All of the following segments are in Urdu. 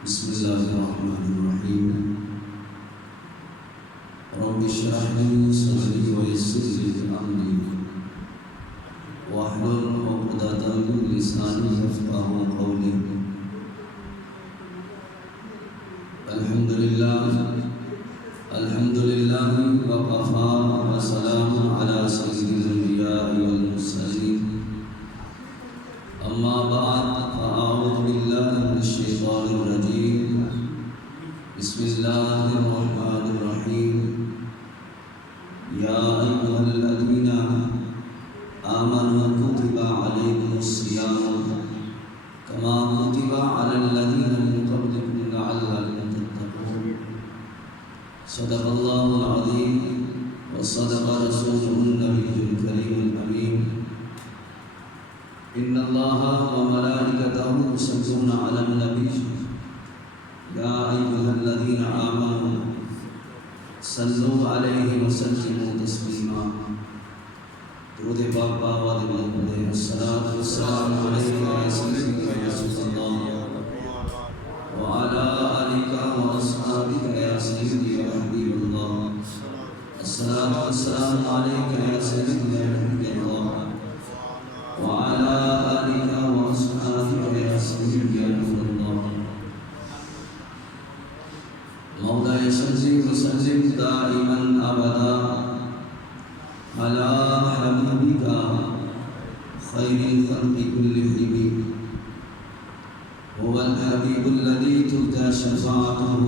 بسم الله الرحمن الرحيم. رب اشرح لي صدري ويسر لي أمري واحلل عقدة من لساني يفقهوا قولي. الحمد لله وكفى وسلام على سيد الأنبياء والمرسلين. أما بعد فأعوذ بالله من الشيطان الرجيم. بسم الله الرحمن الرحيم. يا أيها الذين آمنوا كتب عليكم الصيام كما كتب على الذين من قبلكم لعلكم تتقون. صدق الله العظيم وصدق رسوله النبي الكريم الأمين. إن الله وملائكته يصلون على النبي يا أيها الذين آمنوا صلوا عليه وسلموا تسليما. درود پاک باواد مدد الصلاة والسلام عليك يا سيدي يا رسول الله وعلى آلك وأصحابك يا سيدي يا حبيب الله. الصلاة والسلام عليك يا سيدي يا نبي الله وعلى آلك وأصحابك يا سيدي يا نور الله. مولاي صل وسلم دائما أبدا على حبيبك خير الخلق كلهم. هو الحبيب الذي ترجى شفاعته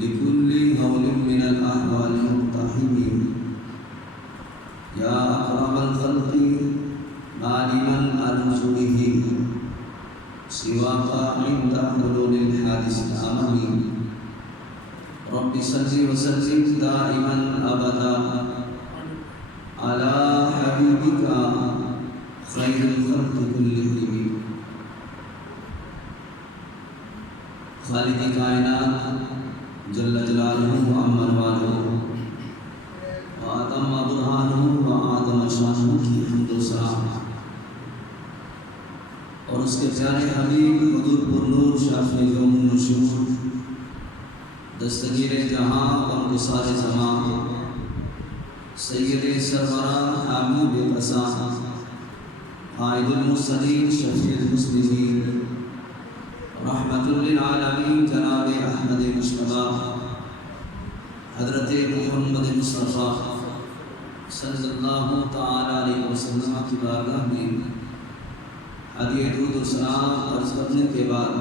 لكل هول من الأحوال المقتحم. يا أكرم الخلق ما لمن ألوذ به سواك عند حلول الحادث الأمامي. رب صل وسلم دائما أبدا على حبيبك خير الخلق كلهم. خالق کائنات جل جلالہ وعمر والہ وآدم برہانہ وآدم شانہ کی حمد و ثنا اور اس کے پیارے حبیب حضور پرنور شافع یوم النشور دستگیر جہاں غمگسار زمان سید سرورہ حامد قصا قائد المرسلین شفیع المسلمین رحمت للعالمین جناب احمد مصطفیٰ حضرت محمد مصطفیٰ صلی اللہ تعالی علیہ وسلم کی بارگاہ میں ہدیہ درود و سلام عرض کرنے کے بعد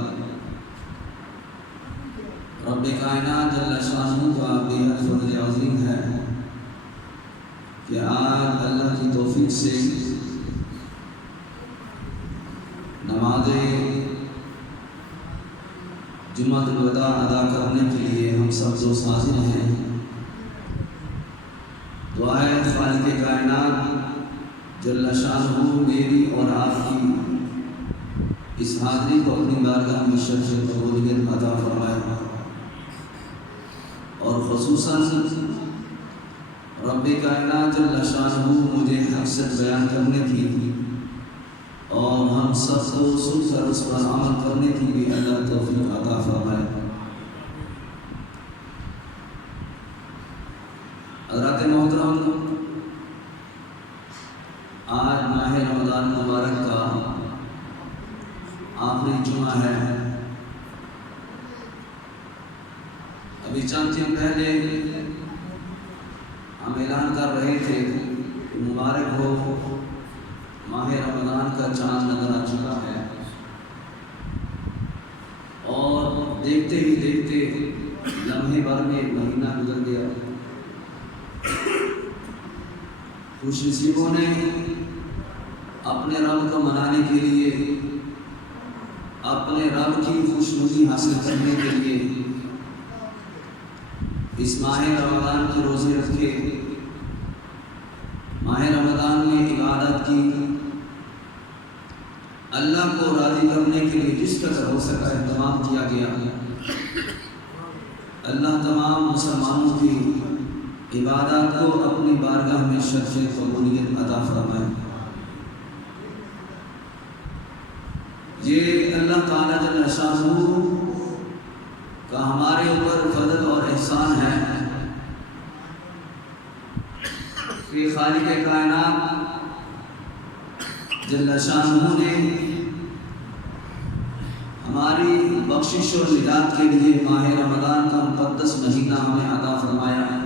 رب کائنات جل شانہ کا بےحد فضل عظیم ہے کہ آج اللہ کی توفیق سے نماز جمعۃ الوداع ادا کرنے کے لیے ہم سب دوست حاضر ہیں. دعا ہے خالق کائنات جل شانہ میری اور آپ کی اس حاضری کو اپنی بارگاہ میں شرف قبولیت عطا فرمائے اور خصوصاً رب کائنات جل شانہ مجھے حقیقت بیان کرنے کی اور ہم سب کو سن کر اس پر عمل کرنے کی بھی اللہ توفیق عطا فرمائے. حضرات محترم، آج ماہ رمضان مبارک کا آخری جمعہ ہے. ابھی چند دن پہلے ہم اعلان کر رہے تھے کہ مبارک ہو ماہ رمضان کا چاند نظر آ چکا ہے اور دیکھتے ہی دیکھتے لمحے بھر میں مہینہ گزر گیا. خوش نصیبوں نے اپنے رب کو منانے کے لیے اپنے رب کی خوشنودی حاصل کرنے کے لیے اس ماہ رمضان کے روزے رکھے، ماہ رمضان میں عبادت کی، اللہ کو راضی کرنے کے لیے جس قدر ہو سکا اہتمام کیا گیا. اللہ تمام مسلمانوں کی عبادات کو اپنی بارگاہ میں شرف قبولیت عطا فرمائے. یہ اللہ تعالیٰ جل شانہ کا ہمارے اوپر فضل اور احسان ہے کہ خالق کائنات جل شانہ نے ہماری بخشش و نجات کے لیے ماہ رمضان کا مقدس مہینہ ہمیں عطا فرمایا ہے۔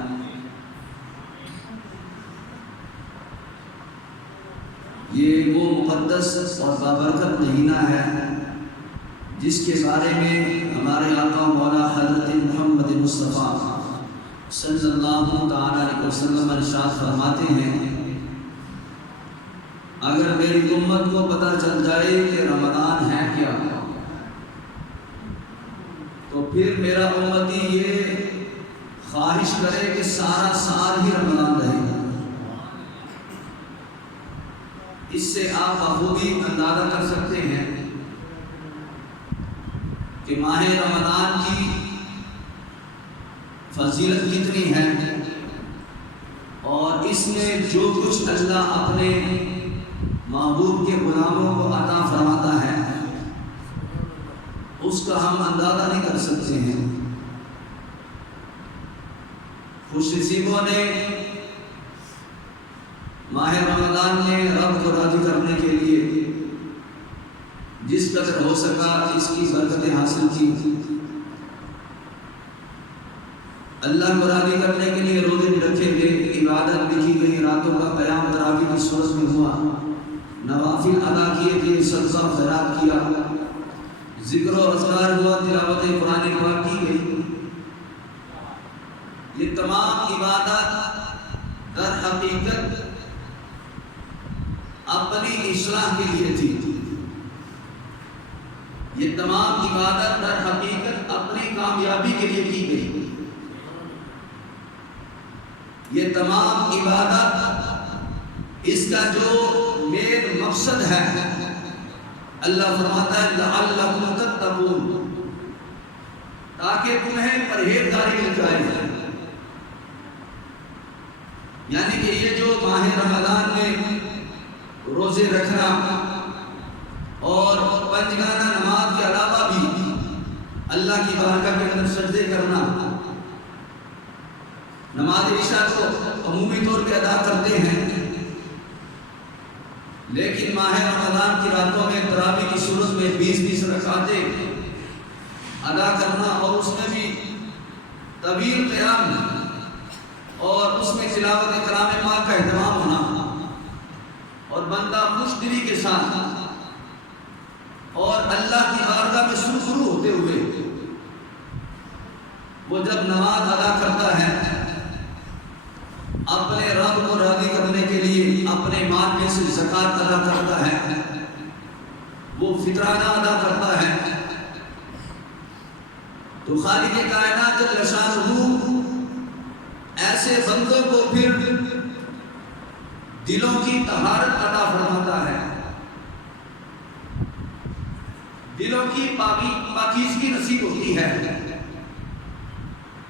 یہ وہ مقدس اور بابرکت مہینہ ہے جس کے بارے میں ہمارے آقا مولا حضرت محمد مصطفیٰ صلی اللہ تعالیٰ علیہ وسلم ارشاد فرماتے ہیں، اگر میری امت کو پتہ چل جائے کہ رمضان ہے کیا تو پھر میرا امتی یہ خواہش کرے کہ سارا سال ہی رمضان رہے گا۔ اس سے آپ بخوبی اندازہ کر سکتے ہیں کہ ماہ رمضان کی فضیلت کتنی ہے، اور اس میں جو کچھ اللہ اپنے محبوب کے غلاموں کو عطا فرماتا ہے اس کا ہم اندازہ نہیں کر سکتے ہیں۔ خوش نصیبوں نے ماہ رمضان میں رب کو راضی کرنے کے لیے جس قدر ہو سکا اس کی برکتیں حاصل کی۔ اللہ کو راضی کرنے کے لیے روزے بھی رکھے گئے، عبادت بھی کی گئی، راتوں کا قیام تراویح کی صورت میں ہوا، نوافل ادا کیے گئے، صدقہ خیرات کیا، ذکر و اذکار ہوا، تلاوت قرآن پاک کی گئی۔ یہ تمام عبادت در حقیقت اپنی اصلاح کے لیے تھی۔ یہ تمام عبادت در حقیقت اپنی کامیابی کے لیے کی گئی۔ یہ تمام عبادت اس کا جو مین مقصد ہے، اللہ فرماتا ہے لعلکم تتقون، تاکہ تمہیں پرہیزگاری مل جائے۔ یعنی کہ یہ جو ماہ رمضان میں روزے رکھنا اور پنجگانہ نماز کے علاوہ بھی اللہ کی بارگاہ کے اندر سجدے کرنا، نماز عشاء کو عمومی طور پہ ادا کرتے ہیں، لیکن ماہ رمضان کی راتوں میں تراویح کی صورت میں 20 رکعتیں ادا کرنا، اور اس میں بھی طویل قیام اور اس میں تلاوت کلام پاک کا اہتمام ہونا، اور بندہ خوش دلی کے ساتھ اور اللہ کی بارگاہ میں سرخرو ہوتے ہوئے وہ جب نماز ادا کرتا ہے، اپنے رب کو راضی کرنے کے لیے اپنے مال میں سے زکوٰۃ ادا کرتا ہے، وہ فطرانہ ادا کرتا ہے، تو خالق کائنات جل شانہ ایسے بندوں کو پھر دلوں کی طہارت عطا فرماتا ہے، دلوں کی پاکیزگی نصیب ہوتی ہے۔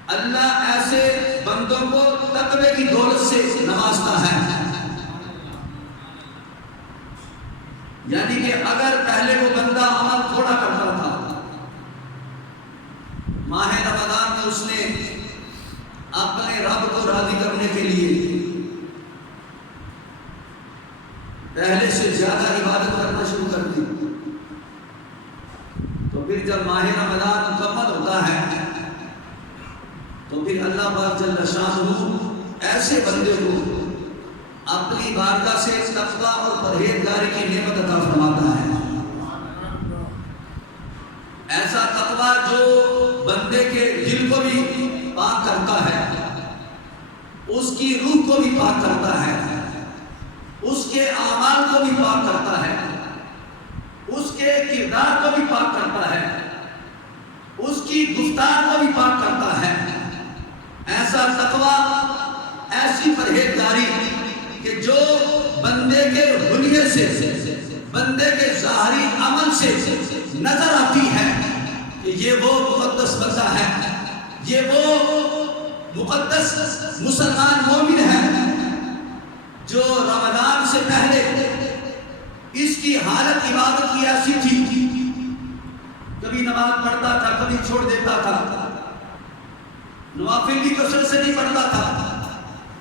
اللہ ایسے بندوں کو تقوی کی دولت سے نوازتا ہے۔ یعنی کہ اگر پہلے وہ بندہ عمل تھوڑا کرتا تھا، ماہ رمضان میں اس نے اپنے رب کو راضی کرنے کے لیے پہلے سے زیادہ عبادت کرنا شروع کر دی، تو پھر جب ماہ رمضان مکمل ہوتا ہے تو پھر اللہ پاک جل شانہ ایسے بندے کو اپنی بارگاہ سے تقویٰ اور پرہیزگاری کی نعمت عطا فرماتا ہے۔ ایسا تقویٰ جو بندے کے دل کو بھی پاک کرتا ہے، اس کی روح کو بھی پاک کرتا ہے، اس کے اعمال کو بھی پاک کرتا ہے، اس کے کردار کو بھی پاک کرتا ہے، اس کی گفتار کو بھی پاک کرتا ہے۔ ایسا تقویٰ، ایسی پرہیزگاری کہ جو بندے کے حلیے سے، بندے کے ظاہری عمل سے نظر آتی ہے کہ یہ وہ مقدس بندہ ہے، یہ وہ مقدس مسلمان مومن ہے جو رمضان سے پہلے اس کی حالت عبادت کی ایسی تھی کبھی نماز پڑھتا تھا کبھی چھوڑ دیتا تھا، نوافل بھی کثرت سے نہیں پڑھتا تھا،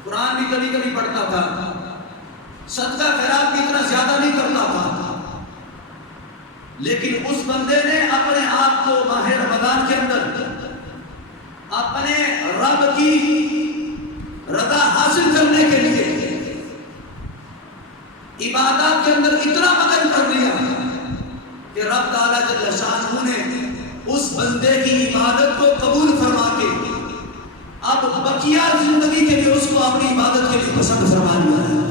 قرآن بھی کبھی کبھی پڑھتا تھا، صدقہ خیرات بھی اتنا زیادہ نہیں کرتا تھا، لیکن اس بندے نے اپنے آپ کو ماہ رمضان کے اندر اپنے رب کی رضا حاصل کرنے کے لیے عبادات کے اندر اتنا مگن کر لیا کہ رب تعالیٰ جل شانہ نے اس بندے کی عبادت کو قبول فرما کے اب بقیہ زندگی کے لیے اس کو اپنی عبادت کے لیے پسند فرما لیا ہے۔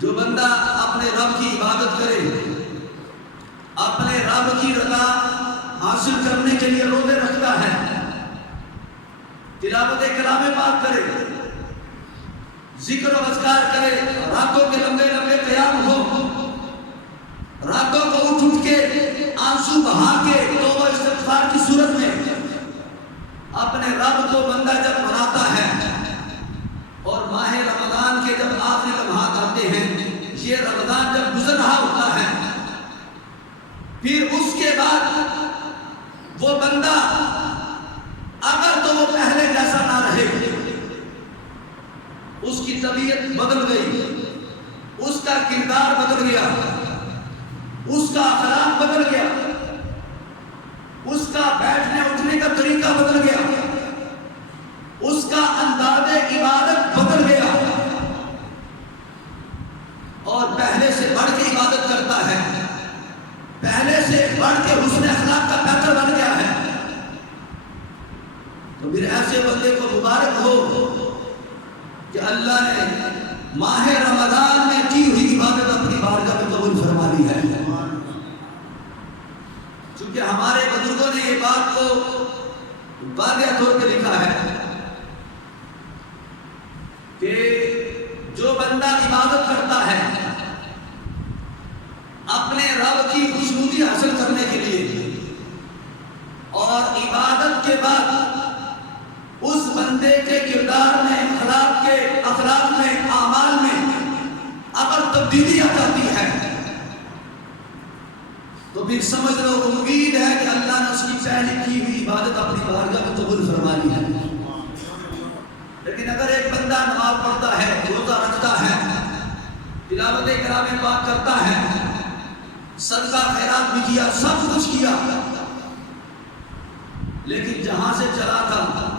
جو بندہ اپنے رب کی عبادت کرے، اپنے رب کی رضا حاصل کرنے کے لیے روزے رکھتا ہے، تلاوت کلام پاک کرے، ذکر و اذکار کرے، راتوں کے لمبے لمبے قیام ہو، راتوں کو اٹھ کے آنسو بہا کے توبہ استغفار کی صورت میں اپنے رب کو بندہ جب مناتا ہے اور ماہ رمضان کے جب آخری لمحات آتے ہیں، یہ رمضان جب گزر رہا ہوتا ہے، پھر اس کے بعد وہ بندہ اگر تو وہ پہلے جیسا نہ رہے، اس کی طبیعت بدل گئی، اس کا کردار بدل گیا، اس کا اخلاق بدل گیا، اس کا بیٹھنے اٹھنے کا طریقہ بدل گیا، اس کا انداز عبادت بدل گیا اور پہلے سے بڑھ کے عبادت کرتا ہے، پہلے سے بڑھ کے حسن اخلاق کا بہتر بن گیا ہے، تو پھر ایسے بندے کو مبارک ہو کہ اللہ نے ماہ رمضان میں کی ہوئی عبادت اپنی بارگاہ میں قبول فرما لی ہے۔ چونکہ ہمارے بزرگوں نے یہ بات کو واضح طور پہ لکھا ہے کہ جو بندہ عبادت کرتا ہے اپنے رب کی خوشنودی حاصل کرنے کے لیے، اور عبادت کے بعد اس بندے کے کردار میں، اخلاق میں، اعمال میں اگر تبدیلی آ جاتی ہے تو پھر سمجھ لو امید ہے کہ اللہ نے اس کی پہلے کی ہوئی عبادت اپنی بارگاہ میں قبول فرما لی ہے۔ لیکن اگر ایک بندہ نماز پڑھتا ہے، روزہ رکھتا ہے، تلاوت کلام پاک کرتا ہے، صدقہ خیرات بھی کیا، سب کچھ کیا، لیکن جہاں سے چلا تھا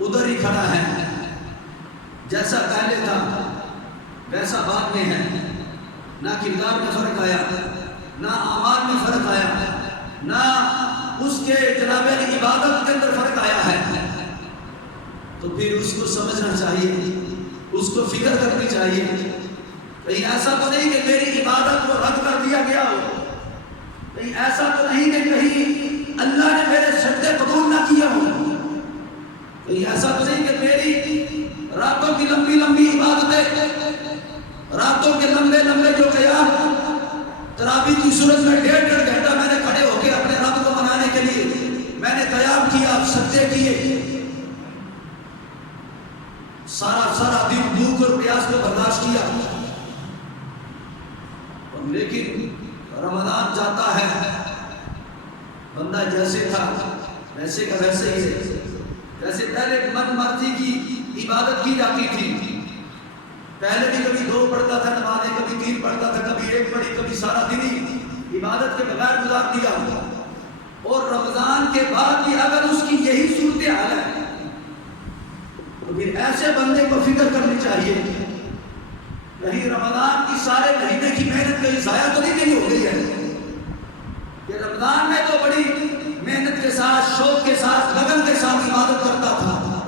ادھر ہی کھڑا ہے، جیسا پہلے تھا ویسا بعد میں ہے، نہ کردار میں فرق آیا، نہ اعمال میں فرق آیا، نہ اس کے جناب عبادت کے اندر فرق آیا ہے، تو پھر اس کو سمجھنا چاہیے، اس کو فکر کرنی چاہیے، کہیں ایسا تو نہیں کہ میری عبادت کو رد کر دیا گیا ہو، کہیں ایسا تو نہیں کہ کہیں اللہ نے میرے سجدے قبول نہ کیا ہو، کہیں ایسا تو نہیں کہ میری راتوں کی لمبی لمبی عبادتیں، راتوں کے لمبے لمبے جو قیام تراویح کی صورت میں 1.5 گھنٹہ میں نے کھڑے ہو کے اپنے رب کو منانے کے لیے میں نے قیام کیا، سجدے کیے، سارا دن بھوک اور پیاس کو برداشت کیا، لیکن رمضان جاتا ہے، بندہ جیسے تھا ویسے کا ویسے ہی ہے، جیسے پہلے من مرضی کی عبادت کی جاتی تھی، پہلے بھی کبھی 2 پڑھتا تھا نمازیں، کبھی 3 پڑھتا تھا، کبھی 1 پڑھی، کبھی سارا دن ہی عبادت کے بغیر گزار دیا، اور رمضان کے بعد بھی اگر اس کی یہی صورتحال ہے تو پھر ایسے بندے کو فکر کرنی چاہیے کہیں رمضان کی سارے مہینے کی محنت کہیں ضائع تو نہیں کہیں ہو گئی ہے، کہ رمضان میں تو بڑی محنت کے ساتھ، شوق کے ساتھ، لگن کے ساتھ عبادت کرتا تھا،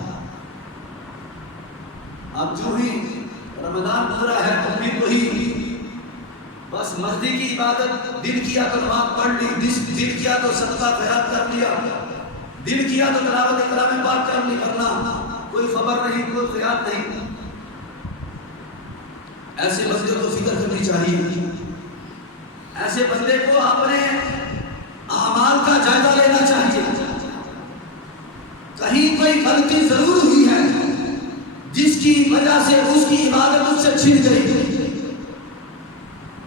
اب جو ہی رمضان گزرا ہے تو پھر وہی بس مسجد کی عبادت، دل کیا تو نماز پڑھ لی، دل کیا تو صدقہ خیرات کر لیا، دل کیا تو تلاوت کلام پاک کر لی، کرنا کوئی خبر نہیں، کوئی خیال نہیں۔ ایسے بندے کو فکر کرنی چاہیے، ایسے بندے کو اپنے اعمال کا جائزہ لینا چاہیے، کہیں کوئی غلطی ضرور ہوئی ہے جس کی وجہ سے اس کی عبادت اس سے چھن گئی،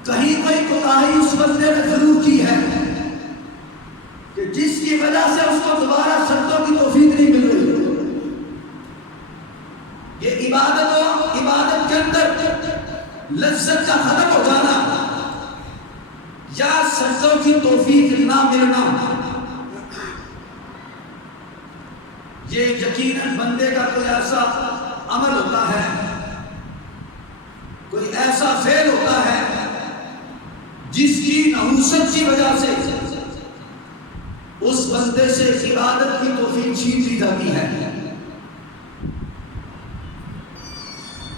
کہیں کوئی کوئی کوتاہی اس بندے نے ضرور کی ہے کہ جس کی وجہ سے اس کو دوبارہ سجدوں کی توفیق نہیں مل رہی. یہ عبادت کے اندر لذت کا ختم ہو جانا یا سجدوں کی توفیق نہ ملنا، یہ یقیناً بندے کا کوئی ایسا عمل ہوتا ہے، کوئی ایسا فعل ہوتا ہے جس کی نحوست کی وجہ سے اس بندے سے عبادت کی توفیق چھین لی جاتی ہے.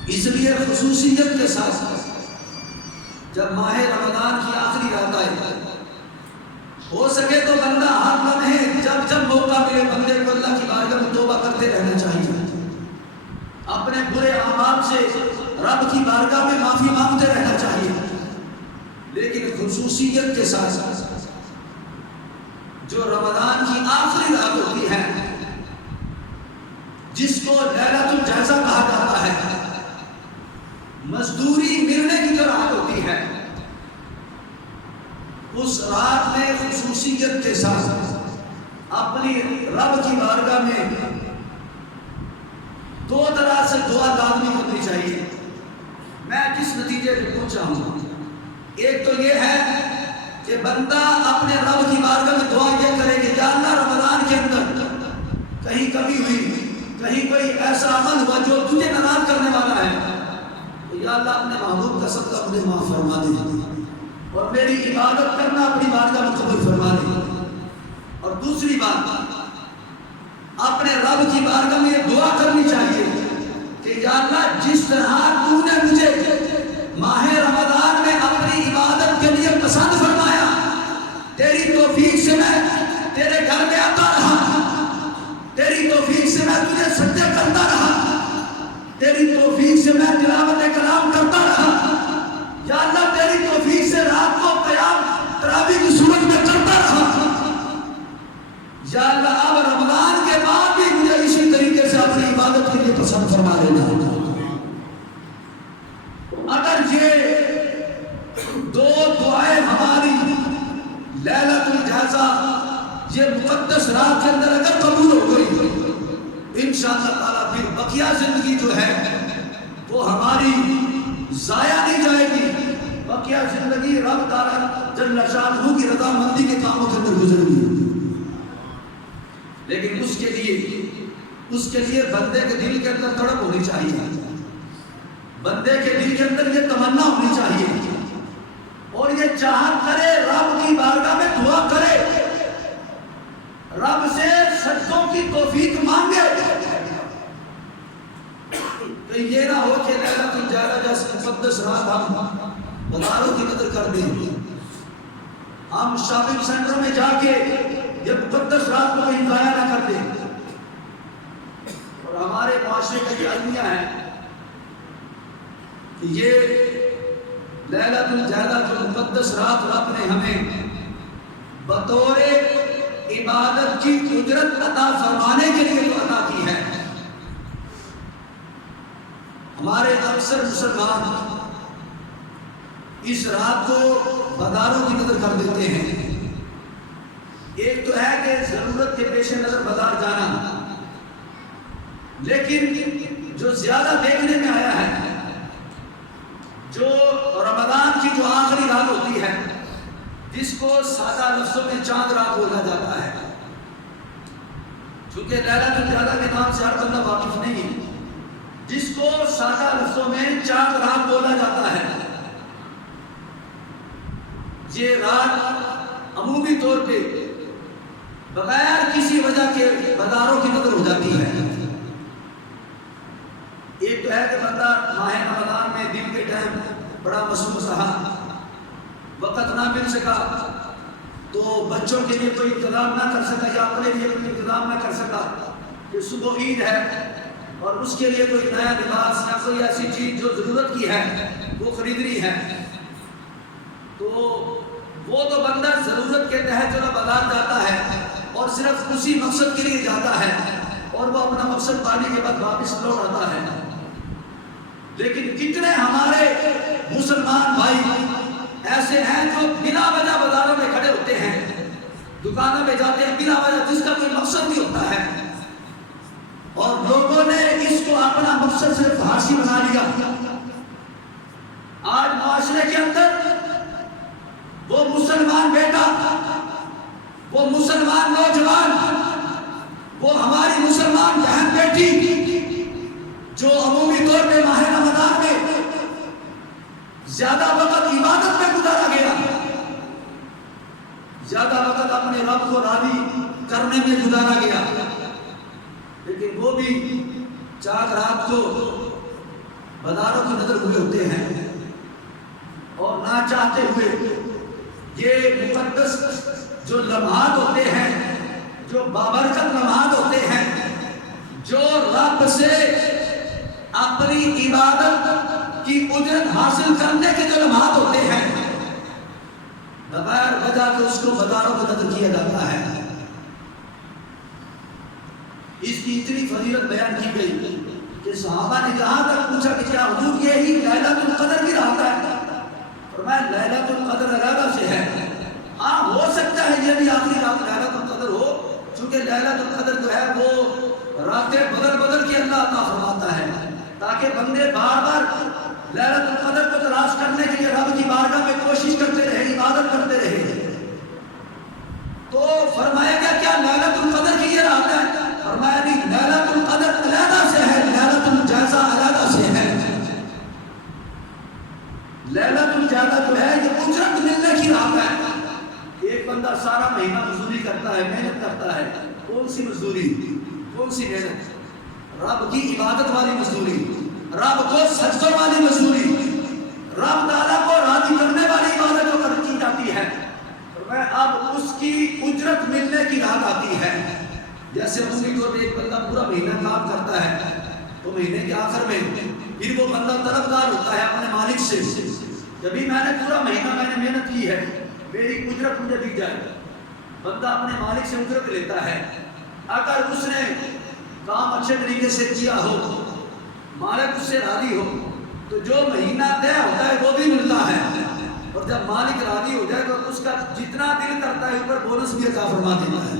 اس لیے خصوصیت کے ساتھ جب ماہ رمضان کی آخری رات آئے، ہو سکے تو بندہ ہر لمحے جب موقع ملے بندے کو اللہ کی بارگاہ میں توبہ کرتے رہنا چاہیے، اپنے برے اعمال سے رب کی بارگاہ میں معافی مانگتے رہنا چاہیے. لیکن خصوصیت کے ساتھ جو رمضان کی آخری رات ہوتی ہے، جس کو لیلۃ الجائزہ کہا جاتا ہے، مزدوری ملنے کی جو رات ہوتی ہے، اس رات میں خصوصیت کے ساتھ اپنی رب کی بارگاہ میں دو طرح سے دعا لازمی کرنی چاہیے. میں کس نتیجے پہ پہنچا ہوں؟ ایک تو یہ ہے کہ بندہ اپنے رب کی بارگاہ میں دعا یہ کرے کہ یا اللہ رمضان کے اندر کہیں کمی ہوئی، کہیں کوئی ایسا عمل ہوا جو تجھے ناراض کرنے والا ہے، تو یا اللہ اپنے محبوب کا صدقہ مجھے معاف فرما دے اور میری عبادت کرنا اپنی بارگاہ میں قبول فرما دے. اور دوسری بات، اپنے رب کی بارگاہ میں یہ دعا کرنی چاہیے کہ یا اللہ جس طرح تو نے مجھے ماہ رمضان میں اپنی عبادت کے لیے پسند فرمایا، تیری توفیق سے میں تیرے گھر میں آتا رہا، تیری توفیق سے میں تجھے سجدے کرتا رہا، تیری توفیق سے میں تلاوت کلام کرتا رہا، یا اللہ تیری توفیق سے رات کو قیام تراویح کی صورت میں کرتا رہا، یا اللہ اب رمضان کے بعد بھی مجھے اسی طریقے سے اپنی عبادت کے لیے پسند فرما لینا. اگر یہ دو دعائیں ہماری لیلۃ الجائزہ یہ مقدس رات کے اندر اگر قبول ہو گئی، انشاءاللہ تعالیٰ پھر بقیہ زندگی جو ہے وہ ہماری ضائع نہیں جائے گی، بقیہ زندگی رب تعالیٰ جل شانہ کی رضا مندی کے کاموں کے اندر گزر گی. لیکن اس کے لیے بندے کے دل کے اندر تڑپ ہونی چاہیے، بندے کے دل کے اندر یہ تمنا ہونی چاہیے اور یہ چاہت کرے، رب کی بارگاہ میں دعا کرے، رب سے سجدوں کی توفیق مانگے. کہ یہ نہ ہو کہ لیلۃ الجائزہ جیسے مقدس رات ہم بازاروں کی نظر کر دیں، ہم شاپنگ سینٹروں میں جا کے یہ مقدس رات کو کہیں ضائع نہ کر دیں. اور ہمارے معاشرے کا یہ المیہ ہے کہ یہ لیلۃ الجائزہ جو مقدس رات رب نے ہمیں بطور عبادت کی اجرت عطا فرمانے کے لیے جو عطا کی ہے، ہمارے اکثر مسلمان اس رات کو بازاروں کی نظر کر دیتے ہیں. ایک تو ہے کہ ضرورت کے پیش نظر بازار جانا، لیکن جو زیادہ دیکھنے میں آیا ہے، جو رمضان کی جو آخری رات ہوتی ہے، جس کو سادہ لفظوں میں چاند رات بولا جاتا ہے، چونکہ لیلۃ الجائزہ کے نام سے ہر بندہ واقف نہیں ہے، جس کو سادہ لفظوں میں چاند رات بولا جاتا ہے، یہ رات عمومی طور پہ بغیر کسی وجہ کے بازاروں کی نظر ہو جاتی ہے. ایک تو ہے کہ بندہ ماہ رمضان میں دن کے ٹائم بڑا مصروف رہا، وقت نہ مل سکا تو بچوں کے لیے کوئی انتظام نہ کر سکا یا اپنے لیے کوئی انتظام نہ کر سکا کہ صبح عید ہے اور اس کے لیے کوئی نیا لباس یا کوئی ایسی چیز جو ضرورت کی ہے وہ خریدنی ہے، تو وہ تو بندہ ضرورت کے تحت چلو بازار جاتا ہے اور صرف اسی مقصد کے لیے جاتا ہے اور وہ اپنا مقصد پانے کے بعد واپس لوٹ آتا ہے. لیکن کتنے ہمارے مسلمان بھائی ایسے ہیں جو بلا وجہ بازاروں میں کھڑے ہوتے ہیں، دکانوں میں جاتے ہیں بلا وجہ، جس کا کوئی مقصد نہیں ہوتا ہے، اور لوگوں نے اس کو اپنا مقصد صرف حاصل بنا لیا۔ آج معاشرے کے اندر وہ مسلمان بیٹا، وہ مسلمان نوجوان، وہ ہماری مسلمان بہن بیٹی جو عمومی طور پہ ماہ رمضان میں زیادہ وقت عبادت میں گزارا گیا، زیادہ وقت اپنے رب کو راضی کرنے میں گزارا گیا، لیکن وہ بھی چاند رات کو بازاروں کی نظر ہوئے ہوتے ہیں، اور نہ چاہتے ہوئے یہ مقدس جو لمحات ہوتے ہیں، جو بابرکت لمحات ہوتے ہیں، جو رب سے اپنی عبادت کی اجرت حاصل کرنے کے جو لمحات ہوتے ہیں، بغیر وجہ کے اس کو بازاروں کی نظر کیا جاتا ہے۔ اس کی اتنی فضیلت بیان کی گئی کہ صحابہ نے جہاں تک پوچھا کہ کیا حضور یہی لیلۃ القدر کی رات ہے؟ فرمایا لیلۃ القدر علیحدہ سے ہے، ہاں ہو سکتا ہے یہ بھی آخری رات لیلۃ القدر ہو، چونکہ لیلۃ القدر جو ہے وہ راتیں بدل بدل کے اللہ عطا فرماتا ہے، تاکہ بندے بار بار لیلۃ القدر کو تلاش کرنے کے لیے رب کی بارگاہ میں کوشش کرتے رہے، عبادت کرتے رہے۔ تو فرمایا گیا کیا لیلۃ القدر کی یہ رات ہے؟ فرمایا نہیں، لیلۃ القدر علیحدہ سے ہے، لیلۃ الجائزہ علیحدہ سے ہے۔ لیلۃ الجائزہ جو ہے یہ اجرت ملنے کی رات ہے۔ ایک بندہ سارا مہینہ مزدوری کرتا ہے، محنت کرتا ہے، کون سی مزدوری، کون سی محنت؟ رب کی عبادت والی مزدوری، رب کو سجدوں والی مزدوری، رب تعالیٰ کو راضی کرنے والی عبادت جو کی جاتی ہے، اب اس کی اجرت ملنے کی رات آتی ہے۔ جیسے ایک بندہ پورا مہینہ کام کرتا ہے تو مہینے کے آخر میں پھر وہ بندہ طلبگار ہوتا ہے اپنے مالک سے، جبھی میں نے پورا مہینہ میں نے محنت کی ہے، میری اجرت مجھے دی جائے۔ بندہ اپنے مالک سے اجرت لیتا ہے، اگر اس نے کام اچھے طریقے سے کیا ہو، مالک اس سے راضی ہو، تو جو مہینہ طے ہوتا ہے وہ بھی ملتا ہے، اور جب مالک راضی ہو جائے تو اس کا جتنا دل کرتا ہے اوپر بونس بھی عطا فرما دیتا ہے۔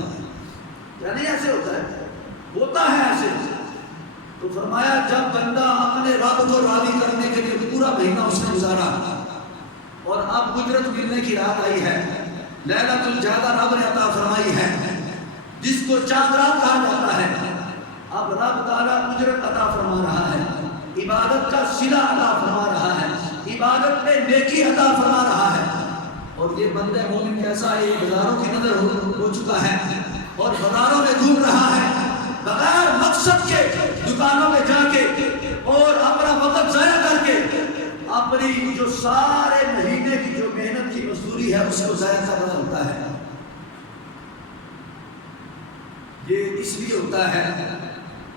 یعنی ایسے ہوتا ہے ایسے۔ تو فرمایا جب بندہ اپنے رب کو راضی کرنے کے لیے پورا مہینہ اس نے گزارا، اور اب اجرت ملنے کی رات آئی ہے، لیلۃ الجائزہ رب نے عطا فرمائی ہے، جس کو چاند رات کہا جاتا ہے، اب رب تعالیٰ اجرت عطا فرما رہا ہے، عبادت کا صلہ عطا فرما رہا ہے، عبادت میں نیکی عطا فرما رہا ہے، اور یہ بندہ مومن کیسا ہے؟ بازاروں کی نظر ہو چکا ہے، اور بازاروں میں گھوم رہا ہے، بغیر مقصد کے دکانوں میں جا کے اور اپنا وقت ضائع کر کے اپنی جو سارے مہینے کی جو محنت کی مزدوری ہے اس کو ضائع کر رہا ہوتا ہے۔ یہ اس لیے ہوتا ہے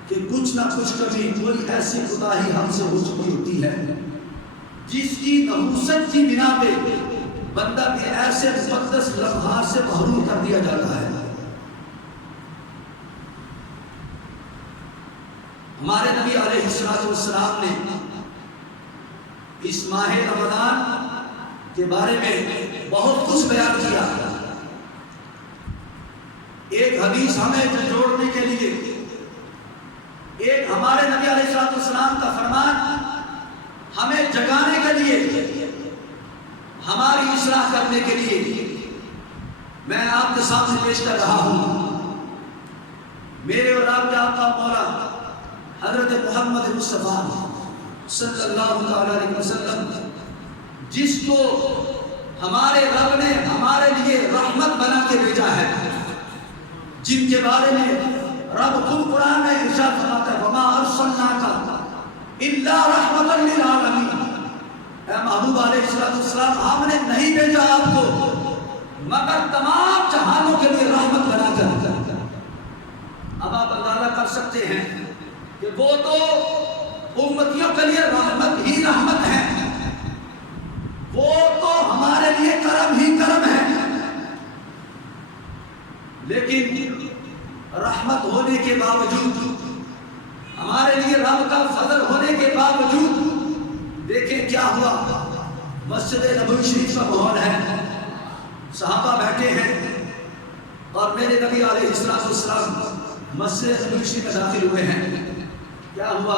کہ کچھ نہ کچھ کبھی کوئی ایسی کوتاہی ہم سے ہو چکی ہوتی ہے جس کی نحوست کی بنا پہ بندہ بھی ایسے مقدس لمحات سے محروم کر دیا جاتا ہے۔ ہمارے نبی علیہ السلام نے اس ماہ رمضان کے بارے میں بہت کچھ بیان کیا۔ ایک حدیث ہمیں جوڑنے کے لیے، ایک ہمارے نبی علیہ السلام کا فرمان ہمیں جگانے کے لیے، ہماری اصلاح کرنے کے لیے میں آپ کے سامنے پیش کر رہا ہوں۔ میرے اور آپ کے آقا مولا حضرت محمد مصطفیٰ صلی اللہ علیہ وسلم، جس کو ہمارے رب نے ہمارے لیے رحمت بنا کے بھیجا ہے، جن کے بارے میں رب خود قرآن میں ارشاد فرماتا ہے وَمَا أَرْسَلْنَاكَ إِلَّا رَحْمَةً لِلْعَالَمِينَ، اے محبوب علیہ السلام، ہم نے نہیں بھیجا آپ کو مگر تمام جہانوں کے لیے رحمت بنا کر۔ اب آپ اندازہ کر سکتے ہیں کہ وہ تو امتیوں کے لیے رحمت ہی رحمت ہے، وہ تو ہمارے لیے کرم ہی کرم ہے، لیکن رحمت ہونے کے باوجود، ہمارے لیے رب کا فضل ہونے کے باوجود، دیکھیں کیا ہوا مسجد نبوی شریف کا ماحول ہے، صحابہ بیٹھے ہیں اور میرے نبی علیہ السلام مسجد نبوی شریف میں داخل ہوئے ہیں۔ کیا ہوا؟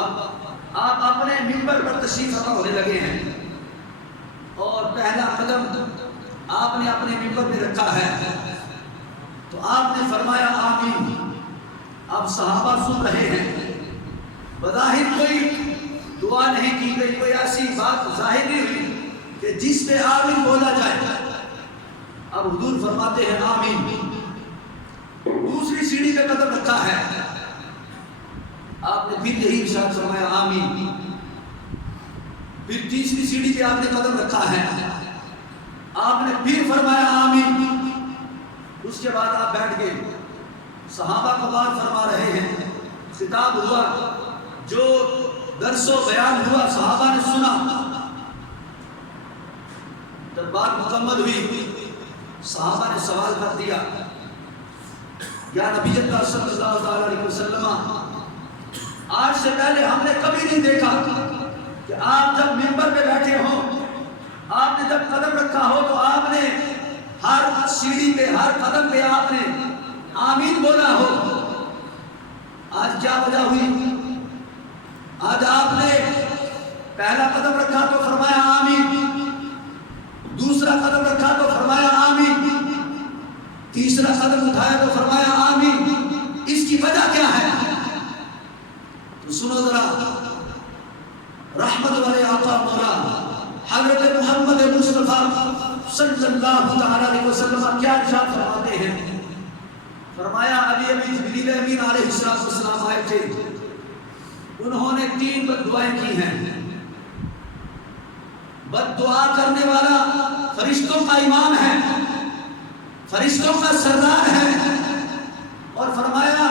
آپ اپنے منبر پر تشریف فرما ہونے لگے ہیں اور پہلا قدم آپ نے اپنے منبر پہ رکھا ہے تو آپ نے فرمایا آمین۔ اب صحابہ سن رہے ہیں، بظاہر کوئی دعا نہیں کی گئی، کوئی ایسی بات ظاہر نہیں ہوئی کہ جس پہ آمین بولا جائے۔ اب حضور فرماتے ہیں آمین، دوسری سیڑھی پہ قدم رکھا ہے، آپ نے پھر یہی ارشاد فرمایا آمین، پھر تیسری سیڑھی پہ آپ نے قدم رکھا ہے، آپ نے پھر فرمایا آمین۔ اس کے بعد آپ بیٹھ گئے، صحابہ کو بات فرما رہے ہیں، خطاب ہوا، جو درس و بیان ہوا صحابہ نے سنا۔ جب بات مکمل ہوئی صحابہ نے سوال کر دیا، یا نبی اللہ صلی اللہ علیہ وسلم، آج سے پہلے ہم نے کبھی نہیں دیکھا کہ آپ جب منبر پہ بیٹھے ہوں، آپ نے جب قدم رکھا ہو تو آپ نے ہر سیڑھی پہ ہر قدم پہ آپ نے آمین بولا ہو۔ آج کیا وجہ ہوئی؟ آج آپ نے پہلا قدم رکھا تو فرمایا آمین، دوسرا قدم رکھا تو فرمایا آمین، تیسرا قدم اٹھایا تو فرمایا آمین۔ اس کی وجہ کیا ہے؟ تو سنو ذرا، رحمت والے آقا مولا حضرت محمد مصطفیٰ صلی اللہ علیہ وسلم کیا ارشاد فرماتے ہیں؟ فرمایا ابھی جبریل امین علیہ السلام آئے تھے، انہوں نے 3 بد دعائیں کی ہیں۔ بد دعا کرنے والا فرشتوں کا امام ہے، فرشتوں کا سردار ہے، اور فرمایا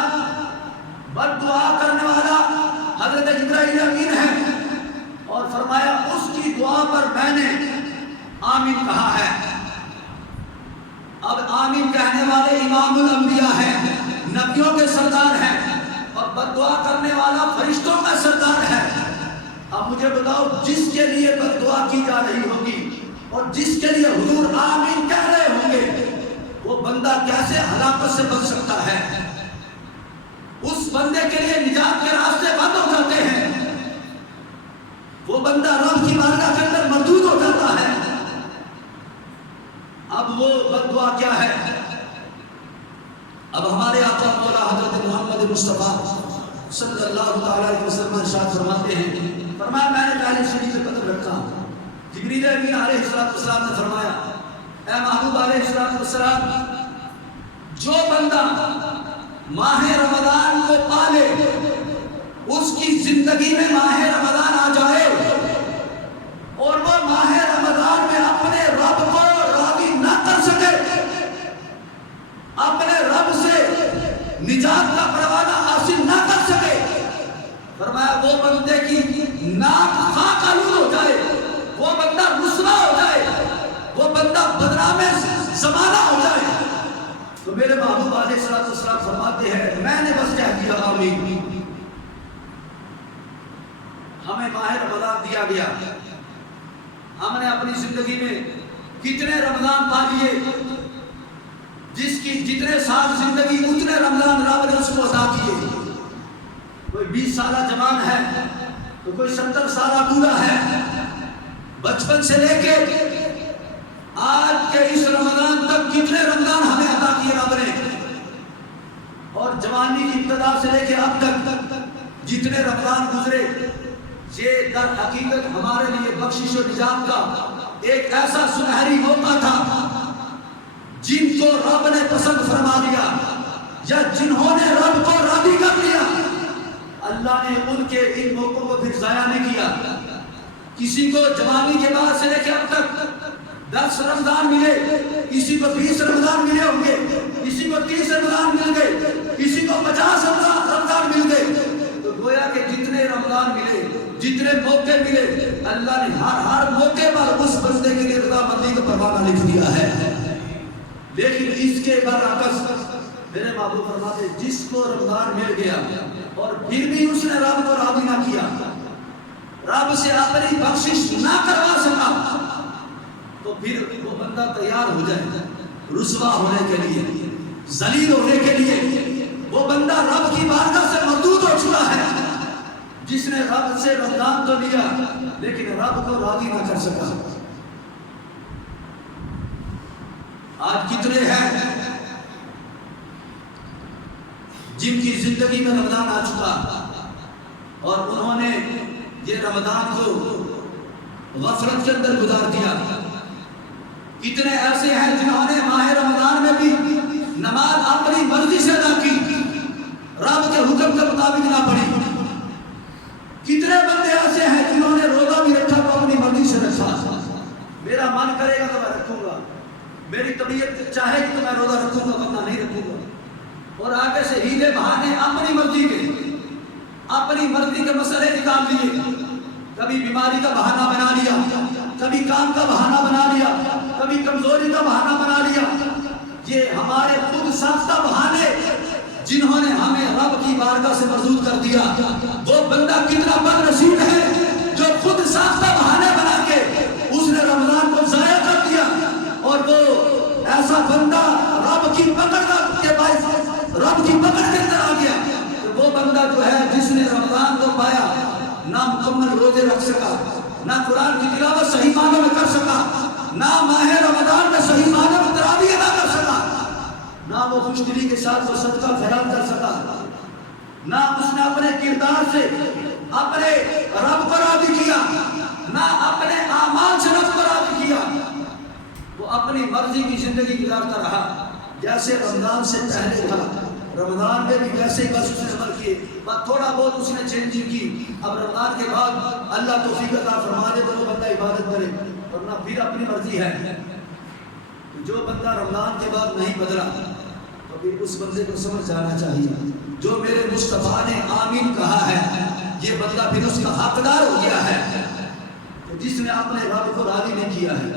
بد دعا کرنے والا حضرت جبرائیل امین ہے، اور فرمایا اس کی دعا پر میں نے آمین کہا ہے۔ اب آمین کہنے والے امام الانبیاء ہیں، نبیوں کے سردار ہیں، اور بد دعا کرنے والا فرشتوں کا سردار ہے۔ اب مجھے بتاؤ، جس کے لیے بد دعا کی جا رہی ہوگی اور جس کے لیے حضور آمین کہہ رہے ہوں گے، وہ بندہ کیسے ہلاکت سے بچ سکتا ہے؟ اس بندے کے لیے نجات کے راستے بند ہو جاتے ہیں، وہ بندہ رب کی بارگاہ کے اندر مردود ہو جاتا ہے۔ اب وہ بد دعا کیا ہے؟ اب ہمارے آقا مولا حضرت محمد مصطفیٰ صلی اللہ علیہ وسلم ارشاد فرماتے ہیں، فرمایا میں نے پہلے سیڑھی پہ قدم رکھا، جبریل امین علیہ السلام نے فرمایا اے محبوب علیہ السلام، جو بندہ ماہ رمضان کو پالے، اس کی زندگی میں ماہ رمضان آ جائے اور وہ ماہ رمضان میں اپنے رب کو راضی نہ کر سکے، اپنے رب سے نجات کا پروانہ حاصل نہ کر سکے، فرمایا وہ بندے کی ناک خاک آلود ہو جائے، وہ بندہ رسوا ہو جائے، وہ بندہ بدنام زمانہ ہو جائے۔ تو میرے محبوب علیہ السلام فرماتے ہیں میں نے بس کہہ دیا آمین۔ ہمیں ماہ رمضان دیا گیا، ہم نے اپنی زندگی میں کتنے رمضان پا لیے، جس کی جتنے سال زندگی اتنے رمضان رب نے اس کو عطا کیے۔ کوئی 20 سالہ جوان ہے تو کوئی 70 سالہ بوڑھا ہے، بچپن سے لے کے آج کے اس رمضان تک کتنے رمضان ہمیں عطا کیے رب نے، اور جوانی کی ابتدا سے لے کے اب تک جتنے رمضان گزرے، یہ در حقیقت ہمارے لیے بخشش و نجات کا ایک ایسا سنہری موقع تھا جن کو رب نے پسند فرما لیا یا جنہوں نے رب کو راضی کر لیا، اللہ نے ان کے ان موقعوں کو پھر ضائع نہیں کیا۔ کسی کو جوانی کے بعد سے لے کے اب تک 10 رمضان ملے، کسی کو 20 رمضان ملے ہوں گے، کسی کو 30 رمضان مل گئے، کسی کو 50 رمضان مل گئے۔ تو گویا کہ جتنے رمضان ملے، جتنے موقع ملے، اللہ نے ہر موقع پر اس بندے کے لیے رضامندی کا پروانہ لکھ دیا ہے۔ لیکن اس کے برعکس میرے محبوب فرماتے جس کو رمضان مل گیا اور پھر بھی اس نے رب کو راضی نہ کیا، رب سے اپنی بخشش نہ کروا سکا، تو پھر وہ بندہ تیار ہو جائے رسوا ہونے کے لیے، ذلیل ہونے کے لیے۔ وہ بندہ رب کی بارگاہ سے مردود ہو چکا ہے، جس نے رب سے رمضان تو لیا لیکن رب کو راضی نہ کر سکا۔ آج کتنے ہیں جن کی زندگی میں رمضان آ چکا اور انہوں نے یہ رمضان کو غفلت کے اندر گزار دیا۔ کتنے ایسے ہیں جنہوں نے ماہ رمضان میں بھی نماز اپنی مرضی سے نہ کی، رب کے حکم کے مطابق نہ پڑھی۔ کتنے بندے ایسے ہیں جنہوں نے روزہ بھی رکھا تو اپنی مرضی سے رکھا، میرا من کرے گا تو میں رکھوں گا، میری طبیعت چاہے گی تو میں روزہ رکھوں گا ورنہ نہیں رکھوں گا، اور آگے سے ہیلے بہانے اپنی مرضی کے مسئلے نکال لیے۔ کبھی بیماری کا بہانہ بنا لیا، کبھی کام کا بہانہ بنا لیا، کبھی کمزوری کا بہانہ بنا لیا۔ یہ ہمارے خود ساختہ بہانے جنہوں نے ہمیں رب کی بارگاہ سے مردود کر دیا۔ وہ بندہ کتنا بد نصیب ہے جو خود ساختہ بہانے بنا کے اس نے رمضان کو ضائع کر دیا، اور وہ ایسا بندہ رب کی پکڑ کے باعث رب کی پکڑ کے اندر آ گیا۔ وہ بندہ جو ہے جس نے رمضان کو پایا، نہ مکمل روزے رکھ سکا، نہ قرآن کی تلاوت صحیح معنوں میں کر سکا، نہ ماہ رمضان میں صحیح معنوں میں تراویح ادا کر سکا، نہ وہ خوش دلی کے ساتھ وہ صدقہ خیرات کر سکا، نہ اس نے اپنے کردار سے اپنے رب کو راضی کیا، نہ اپنے اعمال سے رب کو راضی کیا۔ وہ اپنی مرضی کی زندگی گزارتا رہا جیسے رمضان سے پہلے تھا۔ رمضان میں بھی ویسے ہی بس اس نے عمل کیے، بس تھوڑا بہت اس نے چینجنگ کی۔ اب رمضان کے بعد اللہ توفیق عطا فرما دے تو وہ بندہ عبادت کرے، ورنہ پھر اپنی مرضی ہے۔ جو بندہ رمضان کے بعد نہیں بدلا تو پھر اس بندے کو سمجھ جانا چاہیے جو میرے مصطفیٰ نے آمین کہا ہے، یہ بندہ پھر اس کا حقدار ہو گیا ہے۔ جس نے اپنے رب کو راضی نہیں کیا ہے،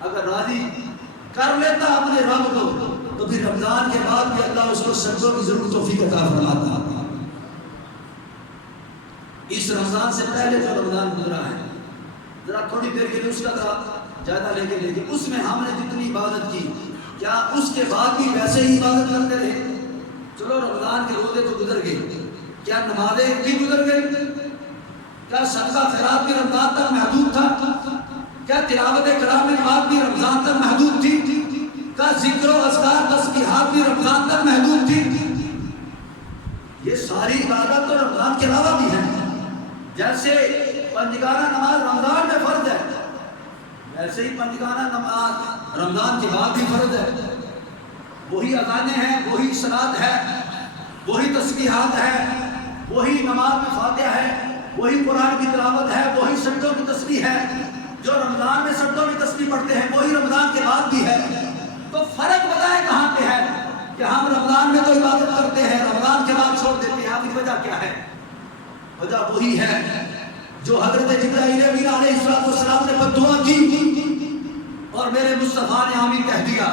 اگر راضی کر لیتا اپنے رب کو تو پھر رمضان کے بعد بھی اللہ اس کو سجدوں کی ضرور توفیق عطا فرماتا۔ اس رمضان سے پہلے جو رمضان گزرا ہے، ذرا تھوڑی دیر کے لیے اس کا جائزہ لے کے دیکھیں، اس میں ہم نے جتنی عبادت کی، کیا اس کے بعد بھی ویسے ہی عبادت کرتے رہے؟ چلو رمضان کے روزے تو گزر گئے، کیا نمازیں بھی گزر گئی؟ کیا صدقہ خیرات بھی رمضان تک محدود تھا؟ کیا تلاوت کلام پاک بھی رمضان تک محدود تھی؟ کیا ذکر و اذکار تسبیحات بھی رمضان تک محدود تھی؟ یہ ساری عبادت تو رمضان کے علاوہ بھی ہے۔ جیسے پنجگانہ نماز رمضان میں فرض ہے، ایسے ہی پنجگانہ نماز رمضان کے بعد بھی فرض ہے۔ وہی اذانیں ہیں، وہی صلاۃ ہے، وہی تسبیحات ہے، وہی نماز میں فاتحہ ہے، وہی قرآن کی تلاوت ہے، وہی سجدوں کی تسبیح ہے۔ جو رمضان میں سجدوں کی تسبیح پڑھتے ہیں وہی رمضان کے بعد بھی ہے۔ تو فرق بتائیں کہاں پہ ہے کہ ہم رمضان میں تو عبادت کرتے ہیں، رمضان کے بعد چھوڑ دیتے ہیں؟ آخر وجہ کیا ہے؟ وجہ وہی ہے جو حضرت جبرائیل امین علیہ السلام نے بددعا کی اور میرے مصطفیٰ نے آمین کہہ دیا۔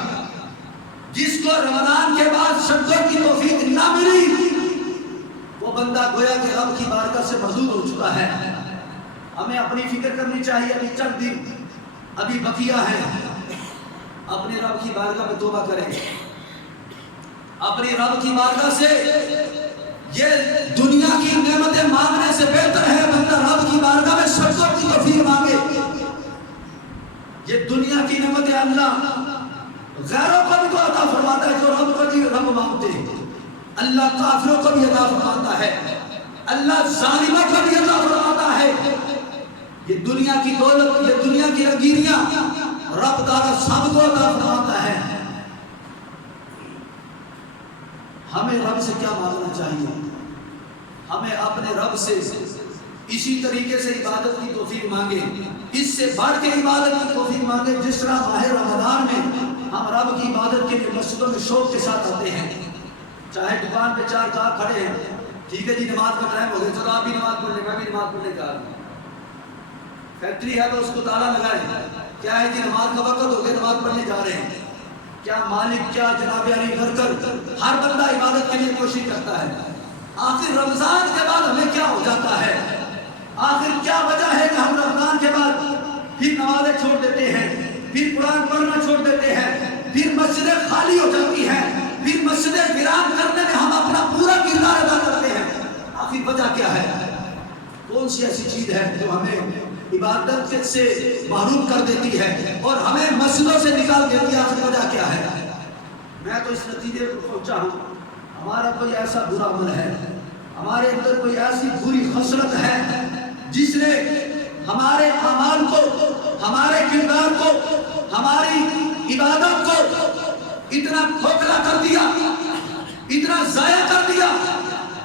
جس کو رمضان کے بعد سجدوں کی توفیق نہ ملی وہ بندہ گویا کہ رب کی بارگاہ سے مردود ہو چکا ہے۔ ہمیں اپنی فکر کرنی چاہیے، ابھی چند دن ابھی بقیہ ہے، اپنے رب کی بارگاہ میں توبہ کریں۔ اپنی رب کی بارگاہ سے یہ دنیا کی نعمتیں مانگنے سے بہتر ہے بندہ رب کی بارگاہ میں سجدوں کی توفیق مانگے۔ یہ دنیا کی نعمتیں اللہ غیروں کو بھی تو عطا فرماتا ہے جو رب کو بھی رب مانگتے ہیں۔ اللہ کافروں کو بھی عطا فرماتا ہے، اللہ ظالموں کو بھی عطا فرماتا ہے۔ یہ دنیا کی دولت، یہ دنیا کی رنگینیاں رب تعالیٰ سب کو عطا فرماتا ہے۔ ہمیں رب سے کیا مانگنا چاہیے؟ ہمیں اپنے رب سے اسی طریقے سے عبادت کی توفیق مانگے، اس سے بڑھ کے عبادت کی توفیق مانگے جس طرح ماہ رمضان میں ہم رب کی عبادت کے لیے مسجدوں میں شوق کے ساتھ آتے ہیں۔ چاہے دکان پہ چار گاہک کھڑے ہیں، ٹھیک ہے جی نماز کا ٹائم ہو گیا، چلو آپ بھی نماز پڑھ لیں، میں بھی نماز پڑھنے کا۔ فیکٹری ہے تو اس کو تالا لگائے، کیا ہے جی نماز کا وقت ہو گیا، نماز پڑھنے جا رہے ہیں۔ کیا مالک، کیا جناب علی گھر کر ہر بندہ عبادت کے لیے کوشش کرتا ہے۔ آخر رمضان کے بعد ہمیں کیا ہو جاتا ہے؟ آخر کیا وجہ ہے کہ ہم رمضان کے بعد پھر نمازیں چھوڑ دیتے ہیں؟ پھر قرآن پڑھنا چھوڑ دیتے ہیں، پھر مسجدیں خالی ہو جاتی ہیں، پھر مسجدیں ویران کرنے میں ہم اپنا پورا کردار ادا کرتے ہیں۔ آخر وجہ کیا ہے؟ کون سی ایسی چیز ہے جو ہمیں عبادت سے محروم کر دیتی ہے اور ہمیں مسجدوں سے نکال دیتی ہے؟ آخر وجہ کیا ہے؟ میں تو اس نتیجے پر پہنچا ہوں، ہمارا کوئی ایسا برا عمل ہے، ہمارے اندر کوئی ایسی بری خصلت ہے جس نے ہمارے اعمال کو، ہمارے کردار کو، ہماری عبادت کو اتنا کھوکھلا کر دیا، اتنا ضائع کر دیا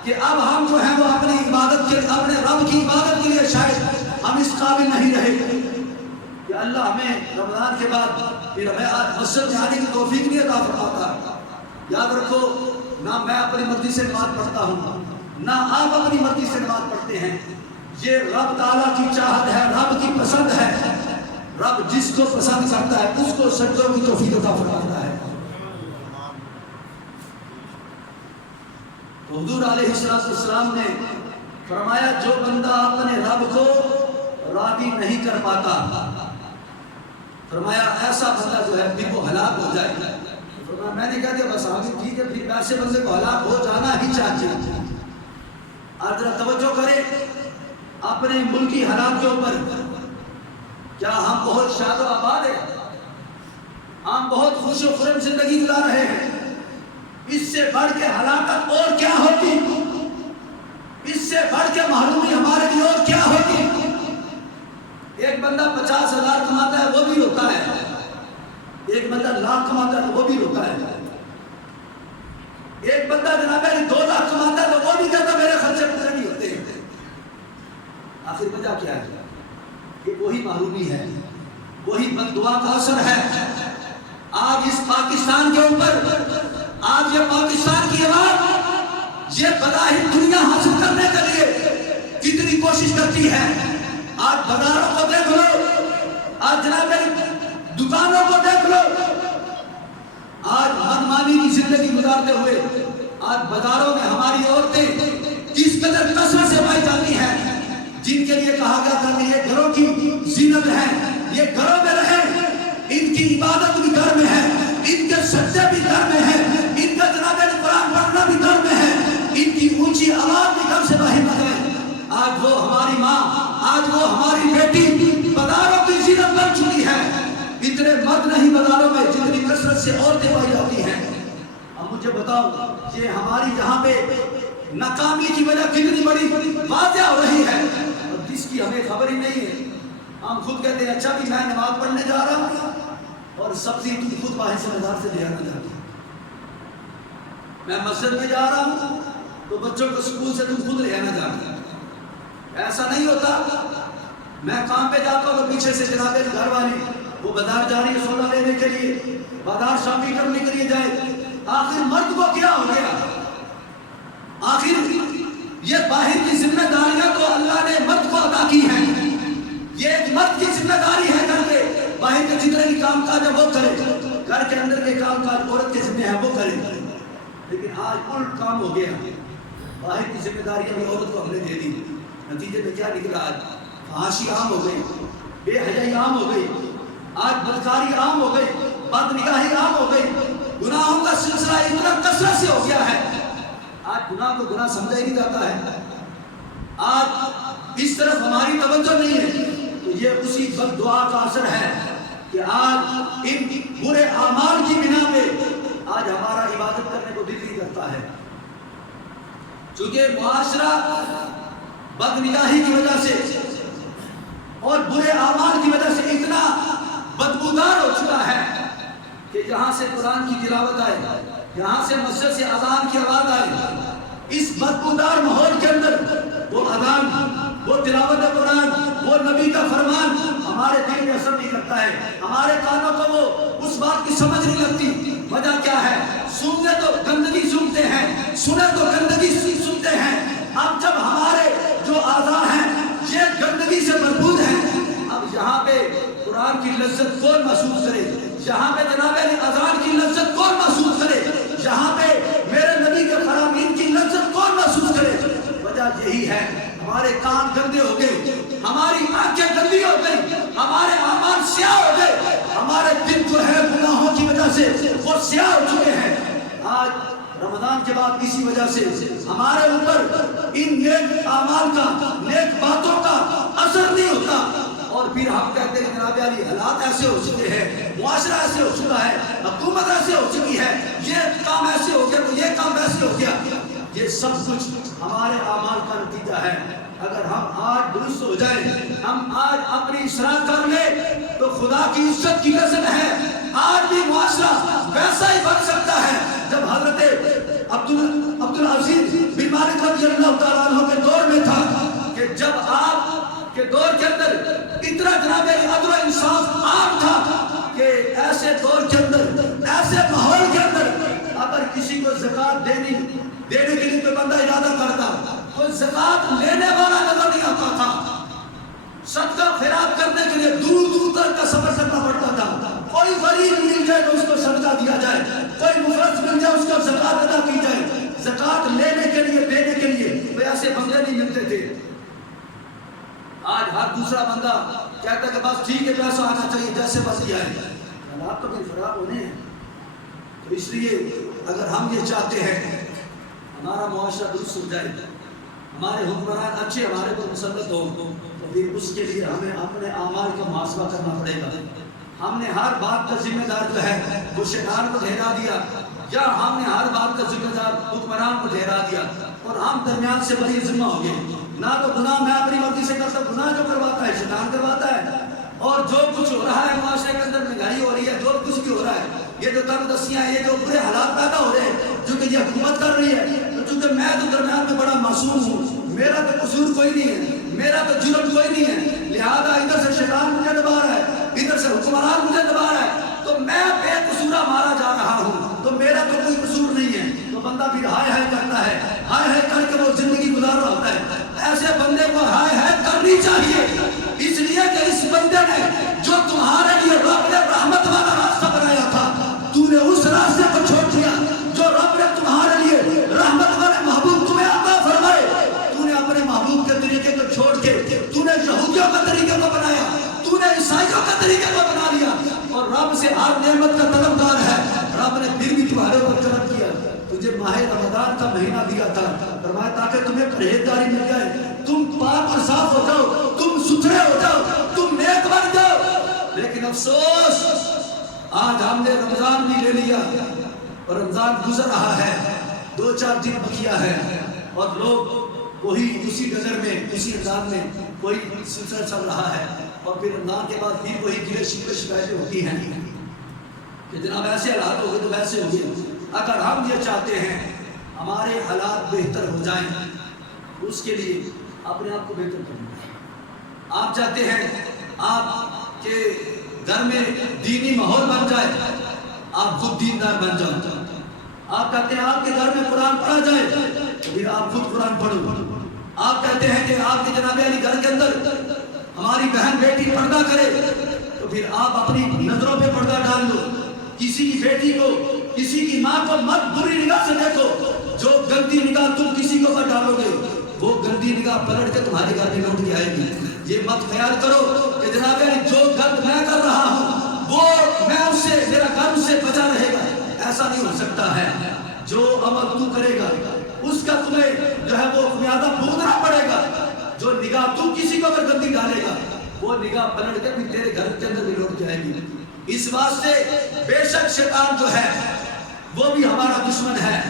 کہ اب ہم جو ہیں وہ اپنی عبادت کے، اپنے رب کی عبادت کے لیے شاید ہم اس قابل نہیں رہے کہ اللہ ہمیں رمضان کے بعد پھر ہمیں آج مسجد میں آنے کی توفیق نہیں عطا فرماتا۔ یاد رکھو، نہ میں اپنی مرضی سے نماز پڑھتا ہوں، نہ آپ اپنی مرضی سے نماز پڑھتے ہیں، یہ رب تعالیٰ کی چاہت ہے، رب کی پسند ہے۔ رب جس کو پسند کرتا ہے اس کو سجدوں کی توفیق عطا فرماتا ہے۔ تو حضور علیہ السلام نے فرمایا جو بندہ اپنے رب کو راضی نہیں کر پاتا، فرمایا ایسا بندہ جو ہے پھر وہ ہلاک ہو جائے۔ فرمایا میں نے کہا دیا بس آگے ٹھیک ہے، پھر ایسے بندے کو ہلاک ہو جانا ہی چاہیے۔ آج ذرا توجہ کرے اپنے ملکی حالات کے اوپر، کیا ہم بہت شاد و آباد ہیں؟ ہم بہت خوش و خرم زندگی گزار رہے ہیں؟ اس سے بڑھ کے ہلاکت اور کیا ہوگی؟ اس سے بڑھ کے محرومی ہمارے لیے اور کیا ہوگی؟ ایک بندہ 50,000 کماتا ہے وہ بھی روتا ہے، ایک بندہ لاکھ کماتا ہے تو وہ بھی روتا ہے، ایک بندہ جناب 2 لاکھ کماتا ہے تو وہ بھی کہتا میرے خرچے پورے نہیں ہوتے ہیں۔ آخر وجہ کیا ہے؟ کہ وہی محرومی ہے، وہی بد دعا کا اثر ہے۔ آج اس پاکستان کے اوپر، آج یہ پاکستان کی عوام یہ بظاہر دنیا حاصل کرنے کے لیے کتنی کوشش کرتی ہے۔ آج بازاروں کو دیکھ لو، آج جناب دکانوں کو دیکھ لو، آج منمانی کی زندگی گزارتے ہوئے آج بازاروں میں ہماری عورتیں کس قدر کثرت سے پائی جاتی ہیں، جن کے لیے کہا گیا تھا کہ یہ گھروں کی زینت ہے، یہ گھروں میں رہیں، ان کی عبادت بھی گھر میں ہے، ان کے سجدے بھی گھر میں ہے، ان کا جناب قرآن پڑھنا بھی گھر میں ہے، ان کی اونچی آواز بھی گھر سے باہر نہ جائے۔ آج وہ ہماری ماں، آج وہ ہماری بیٹی بازاروں کی زینت بن چکی ہے۔ اتنے مرد نہیں بازاروں میں جتنی کثرت سے عورتیں پائی جاتی ہیں۔ اب مجھے بتاؤ یہ ہماری یہاں پہ ناکامی کی وجہ کتنی بڑی واضح ہو رہی ہے اور جس کی ہمیں خبر ہی نہیں ہے۔ ہم خود کہتے ہیں اچھا بھی میں نماز پڑھنے جا رہا ہوں اور سبزی تم خود باہر سے بازار سے لے آنا جاتی، میں مسجد میں جا رہا ہوں تو بچوں کو اسکول سے تم خود لے آنا جاتی۔ ایسا نہیں ہوتا، میں کام پہ جاتا ہوں تو پیچھے سے جناب گھر والی وہ بازار جا رہی ہے سودا لینے کے لیے، بازار شاپنگ کرنے کے لیے جائے۔ آخر مرد کو کیا ہو گیا؟ آخر یہ باہر کی ذمہ داریاں تو اللہ نے مرد کو عطا کی ہیں، یہ ایک مرد کی ذمہ داری ہے گھر کے باہر کے جتنے بھی کام کاج ہے وہ کرے، گھر کے اندر کے کام کاج عورت کے ذمہ ہے وہ کرے۔ لیکن آج الٹ کام ہو گیا، باہر کی ذمہ داریاں بھی عورت کو ہم نے دے دی، نتیجے میں کیا نکلا؟ آج فحاشی عام ہو گئی، بے حیائی عام ہو گئی، آج بدکاری عام ہو گئی، بد نگاہی عام ہو گئی، گناہوں کا سلسلہ اتنا کثرت سے ہو گیا ہے، آج گناہ کو گناہ سمجھا ہی نہیں جاتا ہے۔ آج اس طرف ہماری توجہ نہیں ہے تو یہ اسی بد دعا کا اثر ہے کہ آج ان برے اعمال کی بنا پہ آج ہمارا عبادت کرنے کو دل نہیں کرتا ہے، چونکہ معاشرہ بد نگاہی کی وجہ سے اور برے اعمال کی وجہ سے اتنا بدبودار ہو چکا ہے کہ جہاں سے قرآن کی تلاوت آئے، جہاں سے مسجد سے اذان کی آواز آئے، اس بدبودار ماحول کے اندر وہ اذان، وہ تلاوت قرآن، وہ نبی کا فرمان ہمارے دل میں اثر نہیں کرتا ہے، ہمارے کانوں کو وہ اس بات کی سمجھ نہیں لگتی۔ وجہ کیا ہے؟ سننے تو گندگی سنتے ہیں، سنے تو گندگی سنتے ہیں۔ اب جب ہمارے جو اعضاء ہیں یہ گندگی سے بھرپور ہیں، اب یہاں پہ قرآن کی لذت کون محسوس کرے؟ یہاں پہ جناب اذان کی لذت کون محسوس کرے؟ یہاں پہ میرے نبی کے فرامین کی لذت کون محسوس کرے؟ وجہ یہی ہے، ہمارے کان گندے ہو گئے، ہماری آنکھیں گندی ہو گئی، ہمارے اعمال سیاہ ہو گئے، ہمارے دل جو ہے گناہوں کی وجہ سے وہ سیاہ ہو چکے ہیں. آج رمضان کے بعد اسی وجہ سے ہمارے اوپر ان نیک اعمال کا، نیک باتوں کا اثر نہیں ہوتا، اور پھر ہم کہتے ہیں جناب علی حالات ایسے ہو چکے ہیں، معاشرہ ایسے ہو چکا ہے، حکومت ایسے ہو چکی ہے، یہ کام ایسے ہو گیا تو یہ کام ایسے ہو گیا. یہ سب کچھ ہمارے اعمال کا نتیجہ ہے. اگر ہم آج درست ہو جائیں، ہم آج اپنی اصلاح کر لیں تو خدا کی عزت کی قسم ہے آج بھی معاشرہ ویسا ہی بن سکتا ہے جب حضرت عبدالعزیز بن مالک رضی اللہ تعالیٰ عنہ کے دور میں تھا، کہ جب آپ کے دور کے اندر اتنا جناب عدل و انصاف عام تھا کہ ایسے دور کے اندر، ایسے ماحول کے اندر اگر کسی کو زکوٰۃ دینے کے لیے کوئی بندہ ارادہ کرتا تو زکوٰۃ لینے والا نظر نہیں آتا تھا. صدقہ خیرات کرنے کے لیے دور دور تک کا سفر کرنا پڑتا تھا. کوئی غریب مل جائے تو اس کو صدقہ دیا جائے، کوئی مفلس مل جائے اس کو زکوٰۃ ادا کی جائے. زکوٰۃ لینے کے لیے، دینے کے لیے کوئی ایسے بندے نہیں ملتے تھے. آج ہر دوسرا بندہ کہتا ہے کہ بس ٹھیک ہے پیسہ آنا چاہیے جیسے بس یہ آئے. حالات تو بھی خراب ہونے ہیں. تو اس لیے اگر ہم یہ چاہتے ہیں ہمارا معاشرہ درست ہو جائے، ہمارے حکمران اچھے ہمارے پر مسلط ہو، تو پھر اس کے لیے ہمیں اپنے اعمال کا محاسبہ کرنا پڑے گا. ہم نے ہر بات کا ذمہ دار جو ہے وہ شیطان کو ٹھہرا دیا، یا ہم نے ہر بات کا ذمہ دار حکمران کو ٹھہرا دیا، اور ہم درمیان سے بری ذمہ ہو گئے. نہ تو گناہ میں اپنی مرضی سے کرتا، گناہ جو کرواتا ہے شیطان کرواتا ہے. اور جو کچھ ہو رہا ہے معاشرے کے اندر، مہنگائی ہو رہی ہے، جو کچھ بھی ہو رہا ہے، یہ جو تنگدستیاں ہیں، یہ جو برے حالات پیدا ہو رہے ہیں جو کہ یہ حکومت کر رہی ہے، چونکہ میں تو درمیان میں بڑا معصوم ہوں، میرا تو قصور کوئی نہیں ہے، میرا تو جرم کوئی نہیں ہے، لہذا ادھر سے شیطان مجھے دبا رہا ہے، ادھر سے حکمران مجھے دبا رہا ہے، تو میں بے قصورہ مارا جا رہا ہوں، تو میرا تو کوئی قصور نہیں ہے. تو بندہ پھر ہائے ہائے کرتا ہے، ہائے ہائے کر کے وہ زندگی گزار رہا ہوتا ہے. ایسے بندے کو ہائے ہائے کرنی چاہیے، اس لیے کہ اس بندے نے جو تمہارے لیے رب نے رحمت والا راستہ بنایا تھا، تو نے اس راستے کو چھوڑ دیا. جو رب نے تمہارے لیے رحمت والے محبوب تمہیں عطا فرمائے، تو نے اپنے محبوب کے طریقے کو چھوڑ کے تو نے یہودیوں کا طریقے کو بنایا، تو نے عیسائیوں کا طریقے کو بنا لیا، اور رب سے ہر نعمت کا طلبگار ہے. رب نے پھر بھی تمہارے اوپر کرم کیا، تجھے ماہ رمضان کا مہینہ دیا تھا، فرمایا تاکہ تمہیں پرہیزگاری مل جائے، تم پاک اور صاف ہو جاؤ، تم ستھرے ہو جاؤ، تم نیک بن جاؤ. لیکن افسوس آج ہم نے رمضان بھی لے لیا اور رمضان گزر رہا ہے، 2-4 دن بقیہ ہے، اور لوگ وہی اسی نظر میں، اسی انداز میں کوئی سلسلہ چل رہا ہے، اور پھر رمضان کے بعد پھر وہی گلے شکایتیں ہوتی ہیں کہ جناب ایسے حالات ہو گئے تو ویسے ہو گئے. اگر ہم یہ چاہتے ہیں ہمارے حالات بہتر ہو جائیں، اس کے لیے اپنے آپ کو بہتر کرنا. آپ چاہتے ہیں آپ کے گھر میں دینی ماحول بن جائے، آپ خود دیندار بن جاؤ. آپ کہتے ہیں آپ کے گھر میں قرآن پڑھا جائے، تو پھر آپ خود قرآن پڑھو. آپ کہتے ہیں کہ آپ کے جناب علی گھر کے اندر ہماری بہن بیٹی پردہ کرے، تو پھر آپ اپنی نظروں پہ پردہ ڈال دو. کسی کی بیٹی کو، کسی کی ماں کو مت بری نگاہ سے دیکھو. جو گندی نگاہ تم کسی کو پر ڈالو گے، وہ گندی نگاہ پلٹ کے تمہارے گھر میں لوٹ کے آئے گی. یہ مت خیال کرو کہ جناب جو گند میں کر رہا ہوں وہ میں اس سے، میرا گھر اس سے بچا رہے گا. ایسا نہیں ہو سکتا ہے. جو عمل تو کرے گا اس کا تمہیں جو ہے وہ خمیازہ بھگتنا پڑے گا. جو نگاہ تو کسی کو اگر گندی ڈالے گا، وہ نگاہ پلٹ کے بھی تیرے گھر کے اندر بھی لوٹ کے آئے گی. اس واسطے بے شک شیطان جو ہے وہ بھی ہمارا دشمن ہے.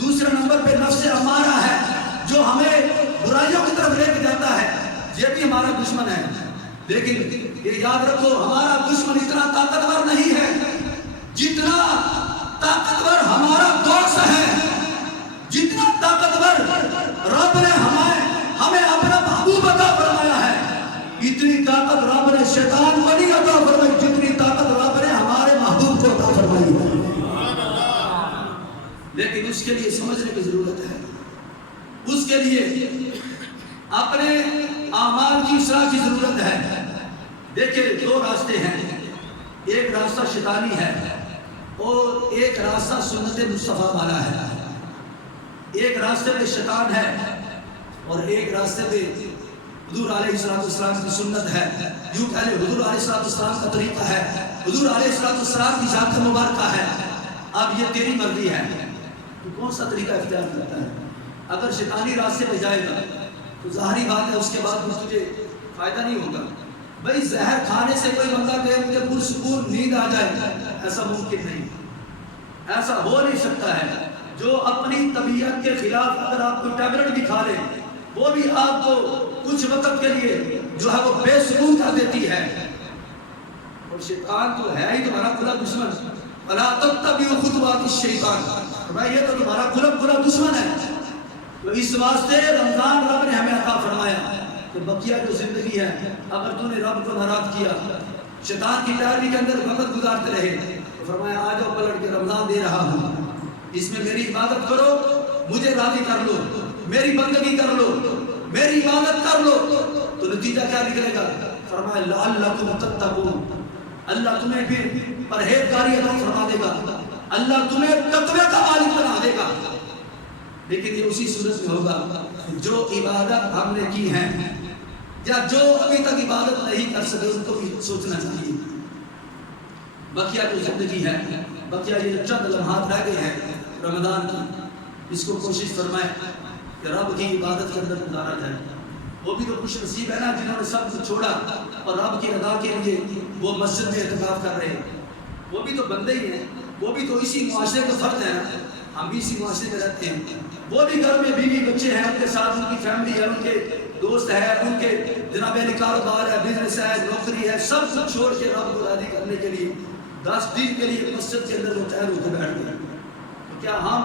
دوسرے نمبر پہ نفس ہمارا ہے جو ہمیں برائیوں کی طرف لے کے جاتا ہے، یہ بھی ہمارا دشمن ہے. لیکن یہ یاد رکھو ہمارا دشمن اتنا طاقتور نہیں ہے جتنا طاقتور ہمارا دوست ہے. جتنا طاقتور رب نے ہمیں اپنا محبوب عطا فرمایا ہے، اتنی طاقت رب نے شیطان کو نہیں عطا فرمائی جتنی طاقت رب نے ہمارے محبوب کو عطا فرمائی ہے. لیکن اس کے لیے سمجھنے کی ضرورت ہے، اس کے لیے اپنے اعمال کی اصلاح کی ضرورت ہے. دیکھیں 2 راستے ہیں، ایک راستہ شیطانی ہے اور ایک راستہ سنت مصطفیٰ والا ہے. ایک راستے میں شیطان ہے اور ایک راستے میں حضور علیہ السلام کی سنت ہے. یوں کہہ لیں حضور علیہ السلام کا طریقہ ہے حضور علیہ السلام کی ذات مبارکہ ہے، اب یہ تیری مرضی ہے، تو کون سا طریقہ اختیار کرتا ہے؟ اگر شیطانی راستے پہ جائے گا تو ظاہری بات ہے اس کے بعد تجھے فائدہ نہیں ہوگا۔ بھائی زہر کھانے سے کوئی بندہ کہے مجھے پرسکون نیند آ جائے، ایسا ممکن نہیں، ایسا ہو نہیں سکتا ہے۔ جو اپنی طبیعت کے خلاف اگر آپ کو ٹیبلٹ بھی کھا لے وہ بھی آپ کو کچھ وقت کے لیے جو ہے وہ بے سکون کر دیتی ہے، اور شیطان تو ہے ہی تمہارا کھلا دشمن، فَلَا تَتَّبِعُوا خُطُوَاتِ الشَّيْطَانِ، فرمایا یہ تو تمہارا کھلا دشمن ہے۔ تو اس واسطے رمضان رب نے ہمیں عطا فرمایا کہ بقیہ جو زندگی ہے اگر تو نے رب کو ناراض کیا، شیطان کی پیروی کے اندر وقت گزارتے رہے، تو فرمایا آ جاؤ پلٹ کے رمضان دے رہا ہوں، اس میں میری عبادت کرو، مجھے راضی کر لو، میری بندگی کر لو، میری عبادت کر لو، تو نتیجہ کیا نکلے گا؟ فرمایا لعلکم تتقون، اللہ تمہیں پھر پرہیزگاری عطا فرما دے گا، اللہ تمہیں تقوی کا مالک بنا دے گا۔ لیکن یہ اسی صورت میں ہوگا جو عبادت ہم نے کی ہے یا جو ابھی تک عبادت نہیں کر سکے ان کو بھی سوچنا چاہیے۔ بقیہ جو زندگی ہے، بقیہ یہ چند لمحات رہ گئے ہیں رمضان کی، اس کو کوشش فرمائیں کہ رب کی عبادت کے اندر گزارا جائے۔ وہ بھی تو خوش نصیب ہے نا جنہوں نے سب کچھ چھوڑا اور رب کی رضا کے لیے وہ مسجد میں اعتکاف کر رہے ہیں، وہ بھی تو بندے ہی ہیں، وہ بھی تو اسی معاشرے کا فرد ہیں، ہم بھی اسی معاشرے میں رہتے ہیں، وہ بھی گھر میں بیوی بچے ہیں، ان کے ساتھ ان کی فیملی ہے، ان کے دوست ہے، ان کے جناب کاروبار ہے، بزنس ہے، نوکری ہے، سب کچھ چھوڑ کے رب کو راضی کرنے کے لیے 10 دن کے لیے مسجد کے اندر وہ تیار ہو کے بیٹھ گئے۔ تو کیا ہم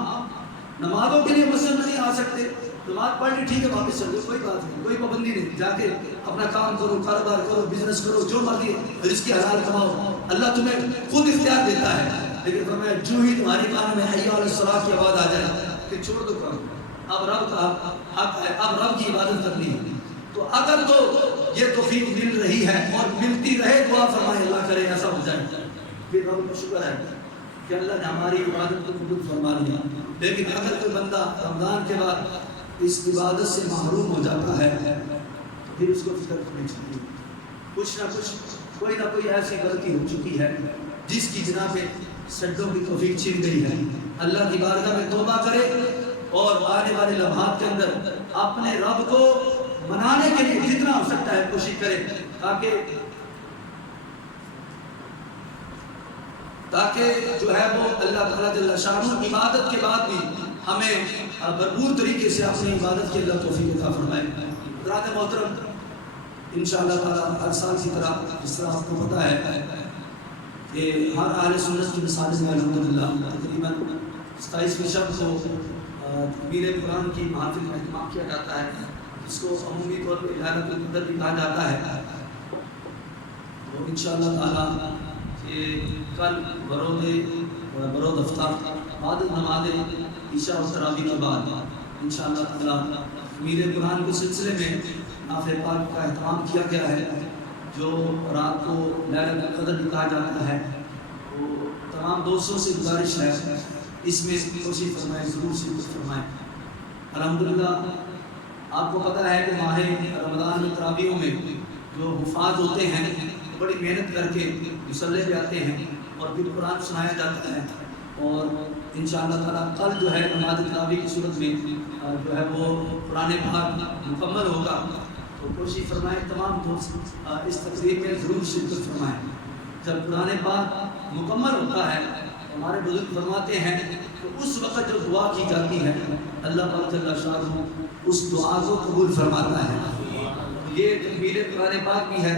نمازوں کے لیے مسجد میں نہیں آ سکتے؟ نماز پڑھ لی ٹھیک ہے واپس چل جاؤ، کوئی بات نہیں، کوئی پابندی نہیں، جا کے اپنا کام کرو، کاروبار کرو، بزنس کرو، جو مرضی رزق کی حلال کماؤ، اللہ تمہیں خود اختیار دیتا ہے۔ لیکن فرمایا جو ہی تمہاری کان میں حی علی الصلاۃ کی آواز آ جائے کہ چھوڑ دو کام، اب رب کا حق ہے، اب رب کی عبادت کرنی ہے۔ تو اگر تو یہ توفیق مل رہی ہے اور ملتی رہے، دعا فرمائے اللہ کرے ایسا ہو جائے، پھر رب کا شکر ہے کہ اللہ نے ہماری عبادت کو قبول فرما لیا۔ لیکن اگر کوئی بندہ رمضان کے بعد اس عبادت سے محروم ہو جاتا ہے تو پھر اس کو فکر کرنی چاہیے، کچھ نہ کچھ کوئی نہ کوئی ایسی غلطی ہو چکی ہے جس کی جنا پہ سجدوں کی توفیق چھن گئی ہے۔ اللہ کی بارگاہ میں توبہ کرے اور آنے والے لمحات کے اندر اپنے رب کو منانے کے لیے جتنا ہو سکتا ہے کوشش کرے، تاکہ جو ہے وہ اللہ تعالیٰ جل شانہ عبادت کے بعد بھی ہمیں بھرپور طریقے سے اپنی عبادت کے اللہ توفیق عطا فرمائے۔ حضرات محترم، انشاءاللہ تعالیٰ ہر سال کی طرح جس طرح آپ کو پتہ ہے کہ ہر اہل سنت کی مساجد میں الحمدللہ تقریباً 27 شب کو تکمیل قرآن کی محافل کا اہتمام کیا جاتا ہے، جس کو عمومی طور پہ لیلۃ القدر بھی کہا جاتا ہے۔ تو انشاءاللہ تعالیٰ کل برود افطار بعد نماز عشاء و تراویح کے بعد انشاءاللہ تعالیٰ تکمیل قرآن کے سلسلے میں نافع پاک کا اہتمام کیا گیا ہے، جو رات کو لیلۃ القدر بھی کہا جاتا ہے۔ تو تمام دوستوں سے گزارش ہے اس میں کوشش فرمائیں، ضرور شرکت فرمائیں۔ الحمدللہ آپ کو پتہ ہے کہ ماہ رمضان میں تراویحوں میں جو حفاظ ہوتے ہیں بڑی محنت کر کے مصلی پہ آتے ہیں اور پھر قرآن سنایا جاتا ہے، اور انشاءاللہ تعالیٰ کل جو ہے نماز تراویح کی صورت میں جو ہے وہ قرآن پاک مکمل ہوگا۔ تو کوشش فرمائیں تمام دوست اس تقریب میں ضرور شرکت فرمائیں۔ جب قرآن پاک مکمل ہوتا ہے ہمارے بزرگ فرماتے ہیں تو اس وقت جو دعا کی جاتی ہے اللہ پاک جل شانہ اس دعا کو قبول فرماتا ہے۔ یہ تکمیل قرآن پاک بھی ہے،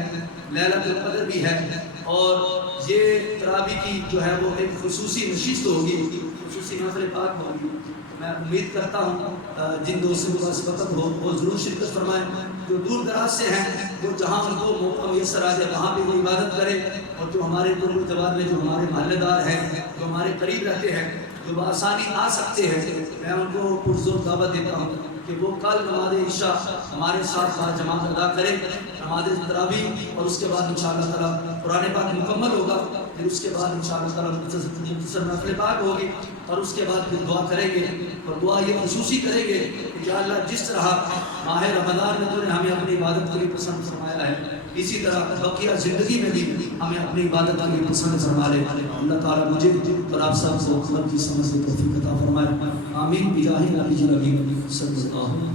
لیلۃ القدر بھی ہے، اور یہ تراویح کی جو ہے وہ ایک خصوصی نشست ہوگی، خصوصی محفل پاک ہوگی۔ میں امید کرتا ہوں جن دوستوں کے پاس وقت ہو وہ ضرور شرکت فرمائیں، جو دور دراز سے ہیں وہ جہاں ان کو موقع میسر آ جائے وہاں بھی وہ عبادت کریں، اور جو ہمارے قرب و جوار میں جو ہمارے محلے دار ہیں، جو ہمارے قریب رہتے ہیں، جو بآسانی آ سکتے ہیں، میں ان کو پرزور دعوت دیتا ہوں کہ وہ کل نماز عشاء ہمارے ساتھ جماعت ادا کریں، نماز تراویح، اور اس کے بعد انشاءاللہ تعالیٰ قرآن پاک مکمل ہوگا، پھر اس کے بعد انشاءاللہ تعالیٰ مختصر محفل پاک ہوگی، اور اس کے بعد پھر دعا کریں گے، اور دعا یہ خصوصی کریں گے کہ یا اللہ جس طرح ماہ رمضان میں تو نے ہمیں اپنی عبادت کے لیے پسند فرمایا ہے، اسی طرح بقیہ زندگی میں بھی ہمیں اپنی عبادت کے لیے پسند فرما لے. اللہ تعالیٰ مجھے اور آپ سب کو خبر کی سمجھ سے توفیق عطا فرمائے. آمین بجاہ نبی صلی اللہ علیہ وسلم.